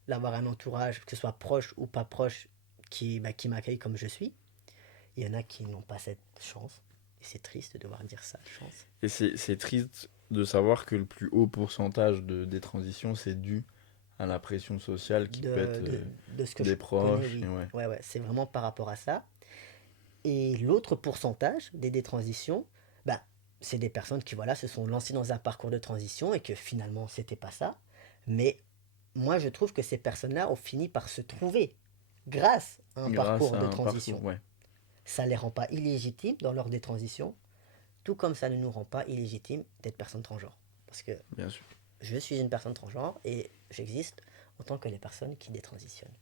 d'avoir un entourage, que ce soit proche ou pas proche, qui m'accueille comme je suis. Il y en a qui n'ont pas cette chance. Et c'est triste de devoir dire ça, chance. Et c'est triste de savoir que le plus haut pourcentage des transitions, c'est dû à la pression sociale qui peut être De ce que je des connais, proches. Et oui. ouais, Ouais, ouais, c'est vraiment par rapport à ça. Et l'autre pourcentage des détransitions, bah, c'est des personnes qui voilà, se sont lancées dans un parcours de transition et que finalement, c'était pas ça. Mais moi, je trouve que ces personnes-là ont fini par se trouver grâce à un grâce parcours à de un parcours, transition. ouais, Ça les rend pas illégitimes dans leur détransition, tout comme ça ne nous rend pas illégitimes d'être personnes transgenres. Parce que bien sûr. je suis une personne transgenre et j'existe autant que les personnes qui détransitionnent.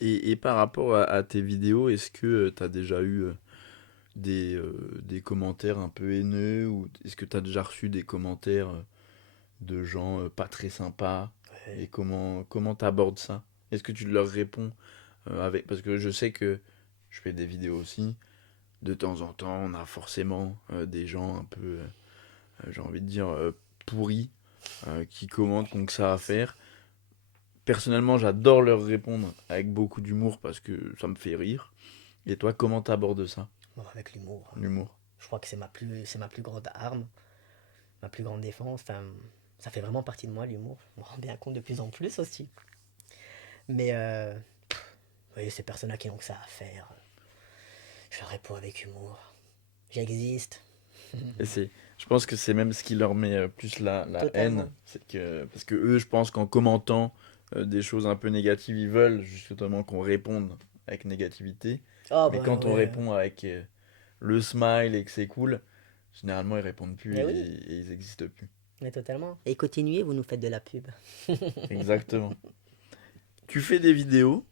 Et par rapport à tes vidéos, est-ce que tu as déjà eu des commentaires un peu haineux, ou est-ce que tu as déjà reçu des commentaires de gens pas très sympas? Ouais. Et comment t'abordes ça? Est-ce que tu leur réponds avec... Parce que je sais que je fais des vidéos aussi. De temps en temps, on a forcément des gens un peu, j'ai envie de dire, pourris, qui commentent, qui ont que ça à faire. Personnellement, j'adore leur répondre avec beaucoup d'humour parce que ça me fait rire. Et toi, comment t'abordes ça, Bon, avec l'humour, l'humour? je crois que c'est ma plus grande arme, ma plus grande défense. Enfin, ça fait vraiment partie de moi, l'humour. Je me rends bien compte de plus en plus aussi. Mais, vous voyez, ces personnes-là qui ont que ça à faire, je leur réponds avec humour. J'existe. Et je pense que c'est même ce qui leur met plus la haine. Totalement. C'est que, parce que eux, je pense qu'en commentant des choses un peu négatives, ils veulent justement qu'on réponde avec négativité. Oh, Mais ben quand on ouais. répond avec le smile et que c'est cool, généralement ils répondent plus Mais oui, et ils n'existent plus. mais totalement. Et continuez, vous nous faites de la pub. Exactement. Tu fais des vidéos.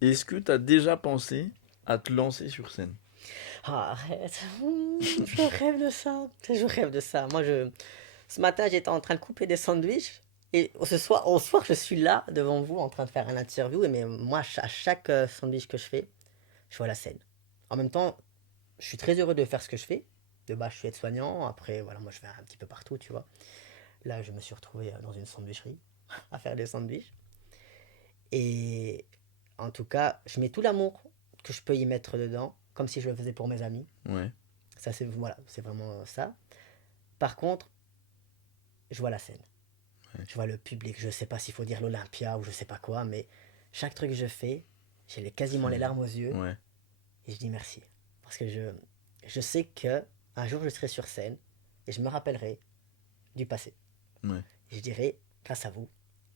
Est-ce que tu as déjà pensé à te lancer sur scène? Ah, arrête. Je rêve de ça. Je rêve de ça. Ce matin, j'étais en train de couper des sandwichs. Et au soir, je suis là devant vous en train de faire une interview. Et mais moi, à chaque sandwich que je fais, je vois la scène. En même temps, je suis très heureux de faire ce que je fais. De base, je suis aide-soignant. Après, voilà, moi, je vais un petit peu partout, tu vois. Là, je me suis retrouvé dans une sandwicherie à faire des sandwichs. Et en tout cas, je mets tout l'amour que je peux y mettre dedans, comme si je le faisais pour mes amis. Ouais. Ça, c'est voilà, c'est vraiment ça. Par contre, je vois la scène. Ouais. Je vois le public. Je sais pas s'il faut dire l'Olympia ou je sais pas quoi, mais chaque truc que je fais, quasiment les C'est... larmes aux yeux Ouais. et je dis merci. Parce que je sais que un jour je serai sur scène et je me rappellerai du passé. Ouais. Et je dirai, grâce à vous,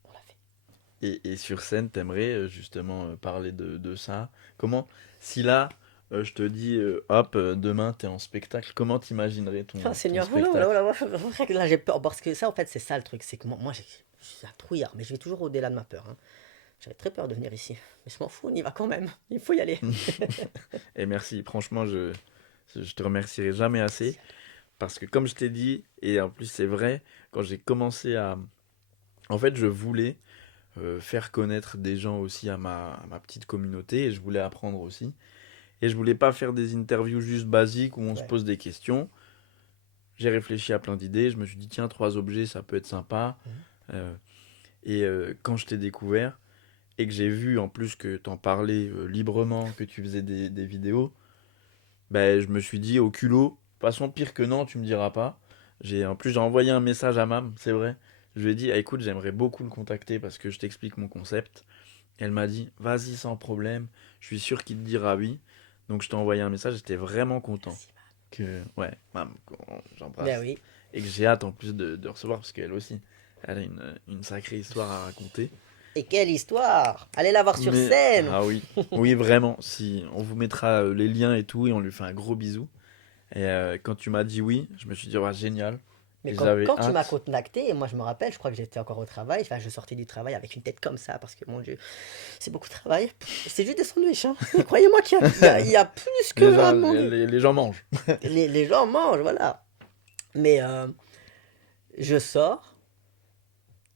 on l'a fait. Et sur scène, t'aimerais justement parler de ça. Comment, si là, je te dis, hop, demain t'es en spectacle, comment t'imaginerais Oh ton Seigneur, oh là, oh là, spectacle? oh là, là j'ai peur parce que ça en fait c'est ça le truc, c'est que moi suis un trouillard, mais je vais toujours au-delà de ma peur, hein. J'avais très peur de venir ici. Mais je m'en fous, on y va quand même. Il faut y aller. Et merci, franchement, je te remercierai jamais assez. Merci à toi. Parce que comme je t'ai dit, et en plus c'est vrai, quand j'ai commencé à... En fait, je voulais faire connaître des gens aussi à ma petite communauté, et je voulais apprendre aussi. Et je voulais pas faire des interviews juste basiques où on se Ouais. pose des questions. J'ai réfléchi à plein d'idées, je me suis dit, tiens, 3 objets, ça peut être sympa. Mhm. Euh, quand je t'ai découvert, et que j'ai vu en plus que t'en parlais librement, que tu faisais des vidéos, ben, je me suis dit au culot, de toute façon pire que non, tu me diras pas. En plus j'ai envoyé un message à Mam, c'est vrai. Je lui ai dit, ah, écoute, j'aimerais beaucoup le contacter parce que je t'explique mon concept. Elle m'a dit, vas-y sans problème, je suis sûr qu'il te dira oui. Donc je t'ai envoyé un message, j'étais vraiment content Merci. que, ouais, Mam, Ben j'embrasse. oui. Et que j'ai hâte en plus de recevoir parce qu'elle aussi, elle a une sacrée histoire à raconter. Et quelle histoire! Allez la voir sur Mais, scène! ah oui, oui, vraiment. Si, on vous mettra les liens et tout, et on lui fait un gros bisou. Et quand tu m'as dit oui, je me suis dit, ouais, génial. Mais Et quand, j'avais quand tu m'as hâte. contacté, moi je me rappelle, je crois que j'étais encore au travail, enfin je sortais du travail avec une tête comme ça, parce que mon Dieu, c'est beaucoup de travail. C'est juste des sandwichs, hein. Croyez-moi qu'il y a plus Les que à gens, demander. les gens mangent. Les gens mangent, voilà. Mais je sors,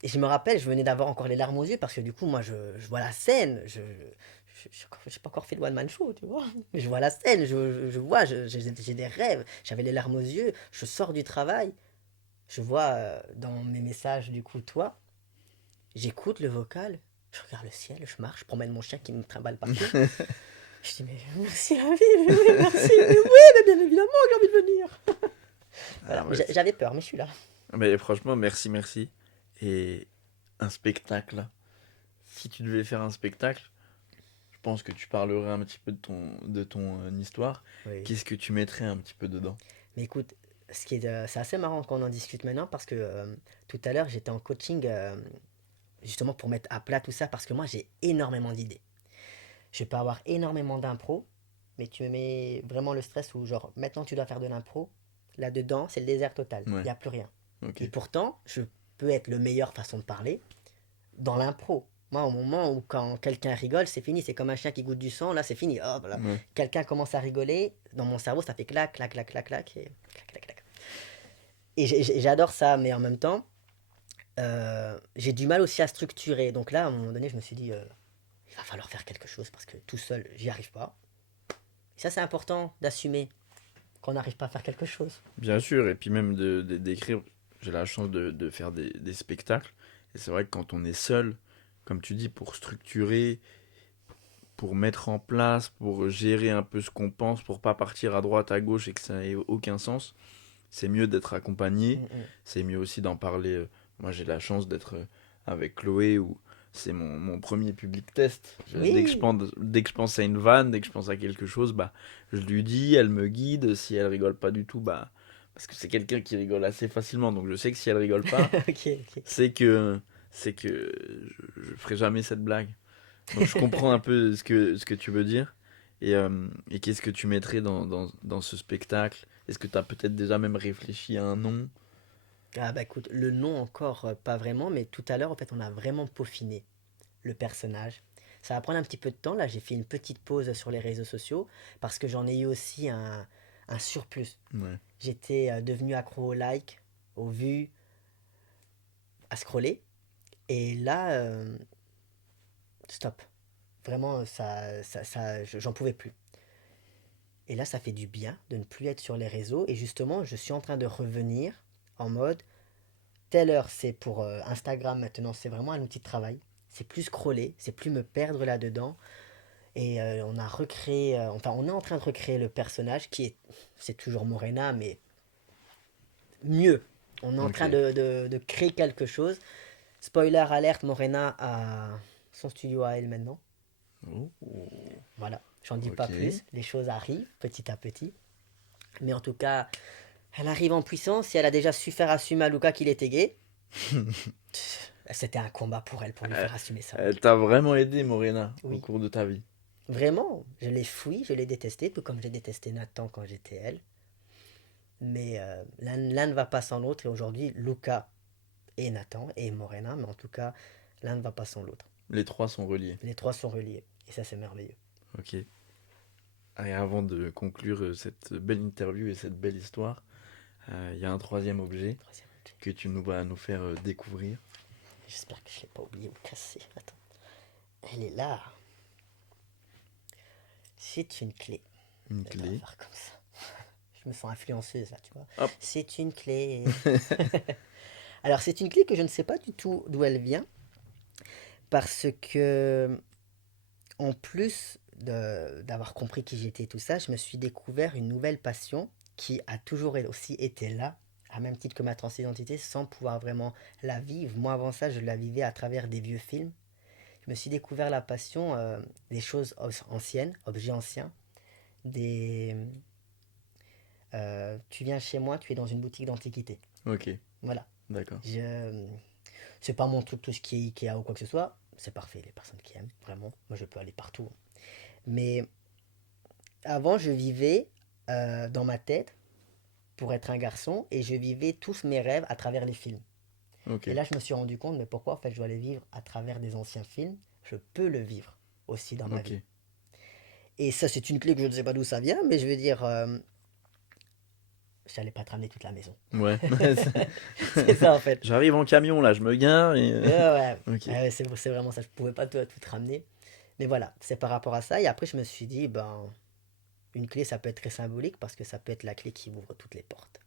et je me rappelle, je venais d'avoir encore les larmes aux yeux, parce que du coup, moi je vois la scène, j'ai pas encore fait le one-man show, tu vois. Mais je vois la scène, je vois, j'ai des rêves, j'avais les larmes aux yeux, je sors du travail, je vois dans mes messages, du coup, toi. J'écoute le vocal, je regarde le ciel, je marche, je promène mon chien qui me trimballe partout. Je dis, mais merci la vie, mais oui, merci, mais oui, mais bien évidemment que j'ai envie de venir. Ah Voilà, ouais, j'avais peur, mais je suis là. mais franchement, merci, merci. Et un spectacle. Si tu devais faire un spectacle, je pense que tu parlerais un petit peu de ton histoire. Oui. Qu'est-ce que tu mettrais un petit peu dedans? Mais écoute, c'est assez marrant qu'on en discute maintenant parce que tout à l'heure j'étais en coaching justement pour mettre à plat tout ça parce que moi j'ai énormément d'idées. Je peux avoir énormément d'impro, mais tu me mets vraiment le stress où genre maintenant tu dois faire de l'impro. Là-dedans, c'est le désert total. Il Ouais, n'y a plus rien. ok. Et pourtant, je peux être le meilleur façon de parler dans l'impro. Moi, au moment où quand quelqu'un rigole, c'est fini. C'est comme un chien qui goûte du sang. Là, c'est fini. Hop, là. Ouais. Quelqu'un commence à rigoler. Dans mon cerveau, ça fait clac, clac, clac, clac, clac. Et, clac, clac, clac. Et j'adore ça, mais en même temps, j'ai du mal aussi à structurer. Donc là, à un moment donné, je me suis dit, il va falloir faire quelque chose parce que tout seul, j'y arrive pas. Et ça, c'est important d'assumer qu'on n'arrive pas à faire quelque chose. Bien sûr, et puis même d'écrire, j'ai la chance de faire des spectacles. Et c'est vrai que quand on est seul, comme tu dis, pour structurer, pour mettre en place, pour gérer un peu ce qu'on pense, pour pas partir à droite, à gauche et que ça n'ait aucun sens, c'est mieux d'être accompagné. Mm, mm. C'est mieux aussi d'en parler. Moi, j'ai la chance d'être avec Chloé, où c'est mon premier public test. Oui, Dès que je pense à une vanne, dès que je pense à quelque chose, bah, je lui dis, elle me guide. Si elle rigole pas du tout, bah, parce que c'est quelqu'un qui rigole assez facilement, donc je sais que si elle rigole pas, ok, ok. c'est que je ferai jamais cette blague. Donc je comprends un peu ce que tu veux dire. Et qu'est-ce que tu mettrais dans ce spectacle? Est-ce que tu as peut-être déjà même réfléchi à un nom? Ah bah écoute, le nom encore pas vraiment, mais tout à l'heure en fait on a vraiment peaufiné le personnage. Ça va prendre un petit peu de temps, là j'ai fait une petite pause sur les réseaux sociaux parce que j'en ai eu aussi un surplus. Ouais, J'étais devenu accro aux likes, aux vues, à scroller. Et là, stop. Vraiment, j'en pouvais plus. Et là, ça fait du bien de ne plus être sur les réseaux. Et justement, je suis en train de revenir en mode, telle heure c'est pour Instagram maintenant, c'est vraiment un outil de travail. C'est plus scroller, c'est plus me perdre là-dedans. Et on a recréé, enfin on est en train de recréer le personnage c'est toujours Morena, mais mieux. On est en train ok. de créer quelque chose. Spoiler alerte, Morena a son studio à elle maintenant. Oh, Voilà, j'en dis pas ok. plus. Les choses arrivent petit à petit. Mais en tout cas, elle arrive en puissance et elle a déjà su faire assumer à Luca qu'il était gay. C'était un combat pour elle, pour lui Elle, faire assumer ça. elle t'a vraiment aidé, Morena, au Oui, cours de ta vie. vraiment, je l'ai fui, je l'ai détesté, tout comme j'ai détesté Nathan quand j'étais elle. Mais l'un ne va pas sans l'autre et aujourd'hui, Luca et Nathan et Morena, mais en tout cas, l'un ne va pas sans l'autre. Les trois sont reliés. Les trois sont reliés, et ça, c'est merveilleux. Ok. Et avant de conclure cette belle interview et cette belle histoire, il y a un troisième objet Troisième objet. que tu vas nous faire découvrir. J'espère que je ne l'ai pas oublié ou cassé. Attends. Elle est là. C'est une clé. Une Je vais clé. faire comme ça. Je me sens influenceuse là, tu vois. Hop. C'est une clé. Alors, c'est une clé que je ne sais pas du tout d'où elle vient. Parce que, en plus d'avoir compris qui j'étais et tout ça, je me suis découvert une nouvelle passion qui a toujours aussi été là, à même titre que ma transidentité, sans pouvoir vraiment la vivre. Moi, avant ça, je la vivais à travers des vieux films. Je me suis découvert la passion des choses anciennes, objets anciens, des... tu viens chez moi, tu es dans une boutique d'antiquité. Ok, Voilà. d'accord. C'est pas mon truc, tout ce qui est Ikea ou quoi que ce soit. C'est parfait, les personnes qui aiment, vraiment. Moi, je peux aller partout. Mais avant, je vivais dans ma tête pour être un garçon et je vivais tous mes rêves à travers les films. Ok. Et là, je me suis rendu compte, mais pourquoi en fait je dois les vivre à travers des anciens films? Je peux le vivre aussi dans ma Ok. vie. Et ça, c'est une clé que je ne sais pas d'où ça vient, mais je veux dire, je n'allais pas te ramener toute la maison. Ouais. C'est ça en fait. J'arrive en camion là, je me gare et. Ouais, Ok. ouais, c'est vraiment ça. Je pouvais pas tout te ramener. Mais voilà, c'est par rapport à ça. Et après, je me suis dit, ben, une clé, ça peut être très symbolique parce que ça peut être la clé qui ouvre toutes les portes.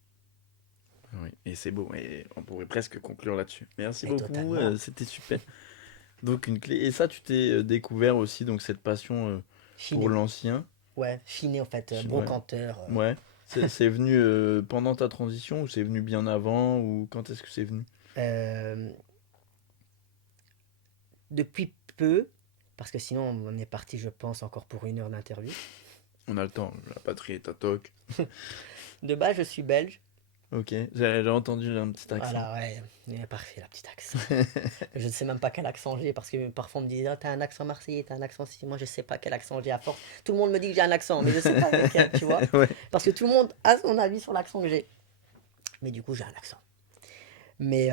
Oui, et c'est beau. Et on pourrait presque conclure là-dessus. Merci Et beaucoup, totalement. c'était super. Donc une clé. Et ça, tu t'es découvert aussi donc cette passion pour Chiné. l'ancien. Ouais, chiné en fait, Ouais. brocanteur. Ouais. C'est venu pendant ta transition ou c'est venu bien avant ou quand est-ce que c'est venu? Euh, depuis peu, parce que sinon on est parti, je pense, encore pour 1 heure d'interview. On a le temps, la patrie est à toc. De base, je suis belge. Ok, j'ai entendu un petit accent. Voilà, ouais, il est parfait, la petite accent. Je ne sais même pas quel accent j'ai, parce que parfois on me dit, ah, t'as un accent marseillais, t'as un accent si. Moi, je sais pas quel accent j'ai à force. Tout le monde me dit que j'ai un accent, mais je sais pas lequel, tu vois. Ouais. Parce que tout le monde a son avis sur l'accent que j'ai. Mais du coup, j'ai un accent. Mais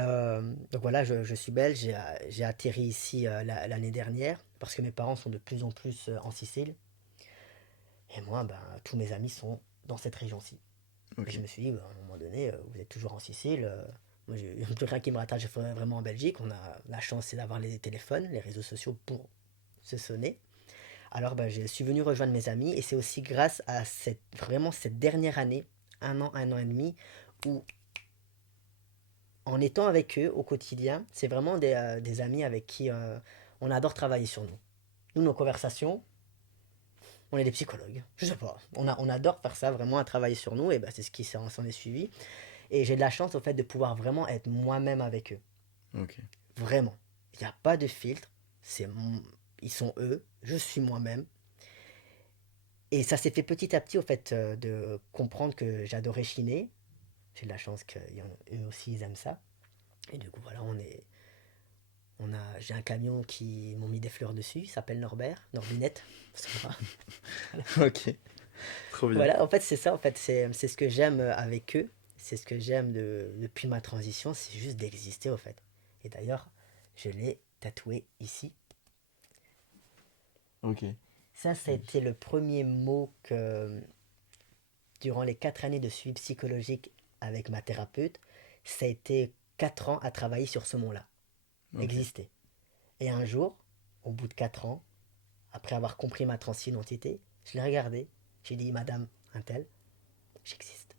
donc voilà, je suis belge, j'ai atterri ici l'année dernière, parce que mes parents sont de plus en plus en Sicile. Et moi, ben, tous mes amis sont dans cette région-ci. Et Ok. je me suis dit, bah, à un moment donné, vous êtes toujours en Sicile. Moi, j'ai plus rien qui me rattache vraiment en Belgique. On a la chance, c'est d'avoir les téléphones, les réseaux sociaux pour se sonner. Alors, bah, je suis venu rejoindre mes amis. Et c'est aussi grâce à vraiment cette dernière année, 1 an et demi, où en étant avec eux au quotidien, c'est vraiment des amis avec qui on adore travailler sur nous. Nous, nos conversations, on est des psychologues. Je sais pas. On adore faire ça, vraiment, à travailler sur nous. Et bah, c'est ce qui s'en est suivi. Et j'ai de la chance au fait de pouvoir vraiment être moi-même avec eux. Ok. Vraiment. Il n'y a pas de filtre. Ils sont eux. Je suis moi-même. Et ça s'est fait petit à petit au fait de comprendre que j'adorais chiner. J'ai de la chance qu'eux aussi ils aiment ça. Et du coup voilà, j'ai un camion qui m'ont mis des fleurs dessus. Il s'appelle Norbert, Norbinette. Ok. Trop bien. Voilà, en fait c'est ça. En fait c'est ce que j'aime avec eux. C'est ce que j'aime depuis ma transition. C'est juste d'exister au fait. Et d'ailleurs, je l'ai tatoué ici. Ok. Ça a été le premier mot que, durant les 4 années de suivi psychologique avec ma thérapeute, ça a été 4 ans à travailler sur ce mot-là, Ok. exister. Et un jour, au bout de 4 ans, après avoir compris ma transidentité, je l'ai regardé, j'ai dit, Madame Intel, j'existe.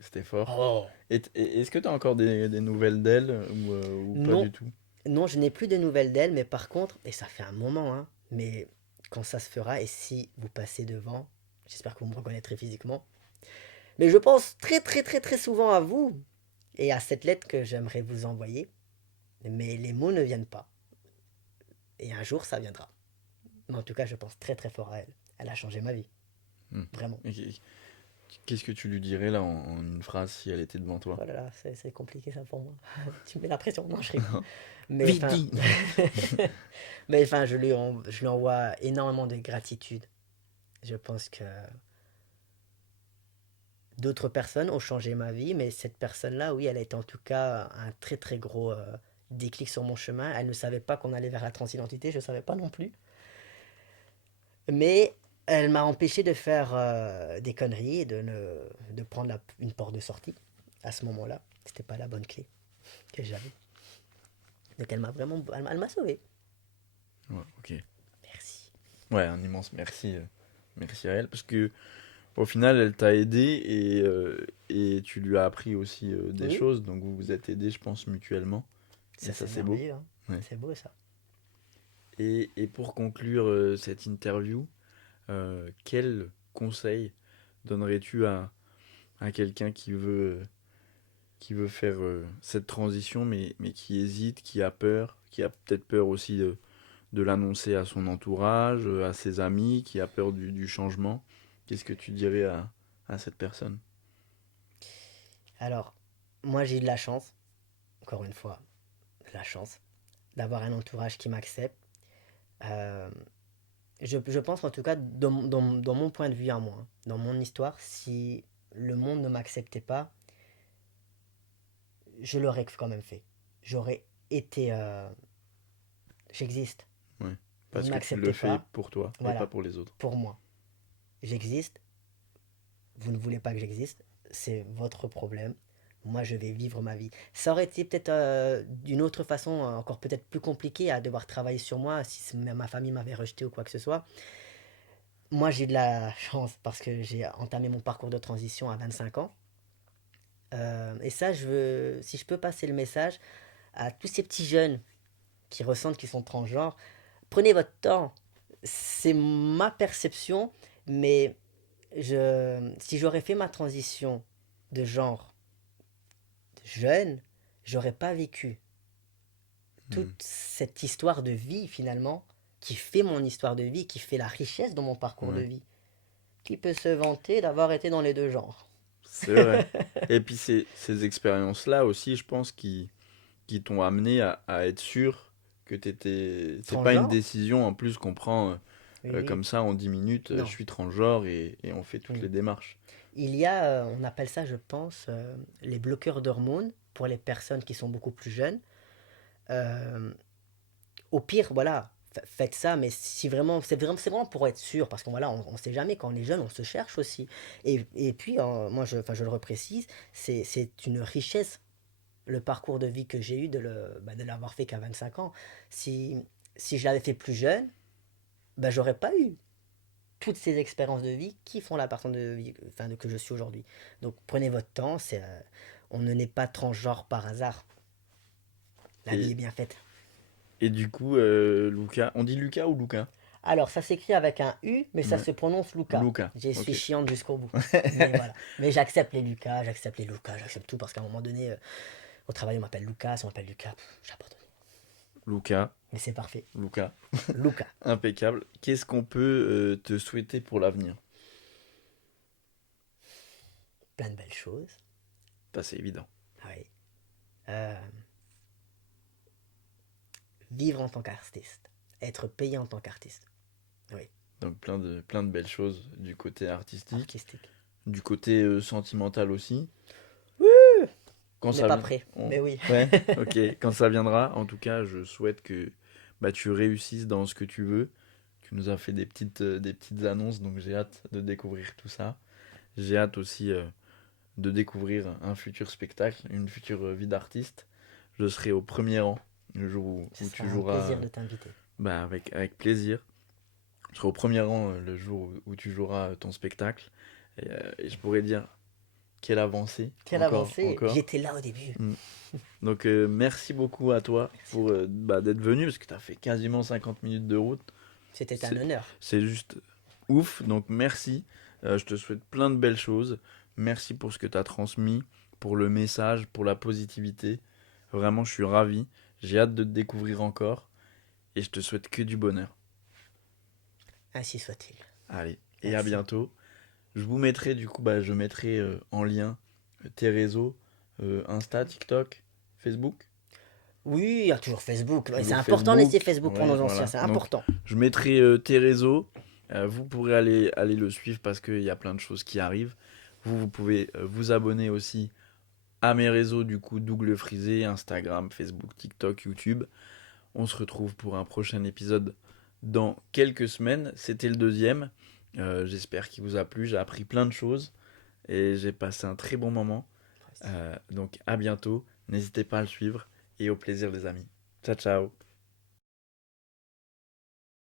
C'était fort. Oh. Et est-ce que tu as encore des nouvelles d'elle ou pas Non, du tout? non, je n'ai plus de nouvelles d'elle, mais par contre, et ça fait un moment, hein, mais quand ça se fera, et si vous passez devant, j'espère que vous me reconnaîtrez physiquement, mais je pense très très très très souvent à vous et à cette lettre que j'aimerais vous envoyer, mais les mots ne viennent pas. Et un jour, ça viendra. Mais en tout cas, je pense très très fort à elle. Elle a changé ma vie, Hmm. vraiment. Et qu'est-ce que tu lui dirais là en une phrase si elle était devant toi? Oh là là, c'est compliqué ça pour moi. Tu me mets la pression, non, je rigole. Mais Vite enfin, dit. mais enfin, je lui envoie énormément de gratitude. Je pense que D'autres personnes ont changé ma vie, mais cette personne-là, oui, elle a été en tout cas un très très gros déclic sur mon chemin. Elle ne savait pas qu'on allait vers la transidentité, je ne savais pas non plus. Mais elle m'a empêché de faire des conneries et de prendre une porte de sortie à ce moment-là. C'était pas la bonne clé que j'avais. Donc elle m'a vraiment, elle m'a sauvé. Ouais, ok. Merci. Ouais, un immense merci. Merci à elle. Parce que au final, elle t'a aidé et tu lui as appris aussi des Oui, choses. Donc vous vous êtes aidés, je pense, mutuellement. Et ça ça, c'est c'est beau. merveilleux, hein. Ouais. C'est beau ça. Et pour conclure cette interview, quel conseil donnerais-tu à quelqu'un qui veut faire cette transition, mais qui hésite, qui a peur, qui a peut-être peur aussi de l'annoncer à son entourage, à ses amis, qui a peur du changement? Qu'est-ce que tu dirais à cette personne? Alors, moi j'ai eu de la chance, encore une fois, de la chance, d'avoir un entourage qui m'accepte. Euh, je pense en tout cas, dans mon point de vue à moi, hein, dans mon histoire, si le monde ne m'acceptait pas, je l'aurais quand même fait. J'aurais été... j'existe. Ouais. Vous Parce ne que tu le m'acceptez fais pas, pour toi et pas voilà, pour les autres. pour moi. J'existe, vous ne voulez pas que j'existe, c'est votre problème. Moi, je vais vivre ma vie. Ça aurait été peut-être d'une autre façon, encore peut-être plus compliqué à devoir travailler sur moi si ma famille m'avait rejeté ou quoi que ce soit. Moi, j'ai eu de la chance parce que j'ai entamé mon parcours de transition à 25 ans. Et ça, si je peux passer le message à tous ces petits jeunes qui ressentent qu'ils sont transgenres, prenez votre temps. C'est ma perception, mais si j'aurais fait ma transition de genre jeune, j'aurais pas vécu toute Hmm. cette histoire de vie finalement qui fait mon histoire de vie, qui fait la richesse de mon parcours de Ouais, vie, qui peut se vanter d'avoir été dans les deux genres. c'est vrai. Et puis ces expériences-là aussi, je pense, qui t'ont amené à être sûr que t'étais. C'est pas une Transgenre? décision en plus qu'on prend Oui, oui. comme ça en 10 minutes, je Non. suis transgenre et on fait toutes les Oui. démarches. Il y a, on appelle ça, je pense, les bloqueurs d'hormones pour les personnes qui sont beaucoup plus jeunes. Euh, Au pire, voilà, faites ça, mais si vraiment, c'est vraiment pour être sûr, parce qu'on voilà, on sait jamais quand on est jeune, on se cherche aussi. Et puis, moi, enfin, je le reprécise, c'est une richesse le parcours de vie que j'ai eu de l'avoir fait qu'à 25 ans. Si je l'avais fait plus jeune, bah, j'aurais pas eu toutes ces expériences de vie qui font la personne de vie, enfin, que je suis aujourd'hui. Donc prenez votre temps, on ne naît pas transgenre par hasard. La vie Et, est bien faite. et du coup, Lucas, on dit Lucas ou Lucas? Alors, ça s'écrit avec un U, mais ça Ouais. se prononce Luca. Lucas, Je suis ok. chiante jusqu'au bout. Mais voilà. Mais j'accepte les Lucas, j'accepte tout parce qu'à un moment donné, au travail, on m'appelle Lucas, on m'appelle Lucas. J'abandonne. Lucas, Mais c'est parfait. Lucas, Luca. impeccable. Qu'est-ce qu'on peut te souhaiter pour l'avenir? Plein de belles choses. Bah, c'est évident. Oui. Euh, Vivre en tant qu'artiste. Être payé en tant qu'artiste. Oui. Donc plein de belles choses du côté artistique, Artistique. du côté sentimental aussi. Quand On n'est ça pas vient. prêt. Mais oui. Ouais, ok. Quand ça viendra, en tout cas, je souhaite que bah, tu réussisses dans ce que tu veux. Tu nous as fait des petites annonces, donc j'ai hâte de découvrir tout ça. J'ai hâte aussi de découvrir un futur spectacle, une future vie d'artiste. Je serai au premier rang le jour Ce où sera tu un joueras plaisir de t'inviter. bah, avec plaisir. Je serai au premier rang le jour où tu joueras ton spectacle. Et je pourrais dire quelle avancée, Quelle encore, avancée. encore. J'étais là au début. Mm. Donc merci beaucoup à toi Merci à pour toi. bah, d'être venu, parce que tu as fait quasiment 50 minutes de route. C'était un C'est honneur. c'est juste ouf, donc merci. Je te souhaite plein de belles choses. Merci pour ce que tu as transmis, pour le message, pour la positivité. Vraiment, je suis ravi. J'ai hâte de te découvrir encore. Et je te souhaite que du bonheur. Ainsi soit-il. Allez, et à Merci. bientôt. Je vous mettrai du coup, bah, je mettrai en lien tes réseaux, Insta, TikTok, Facebook. Oui, il y a toujours Facebook. Ouais, c'est Toujours important de laisser Facebook. Facebook pour Ouais, nos anciens, voilà. c'est Donc, important. je mettrai tes réseaux. Vous pourrez aller le suivre parce qu'il y a plein de choses qui arrivent. Vous pouvez vous abonner aussi à mes réseaux, du coup, Dougle Frisé, Instagram, Facebook, TikTok, YouTube. On se retrouve pour un prochain épisode dans quelques semaines. C'était le deuxième. J'espère qu'il vous a plu. J'ai appris plein de choses et j'ai passé un très bon moment. Donc à bientôt. N'hésitez pas à le suivre et au plaisir les amis. Ciao ciao.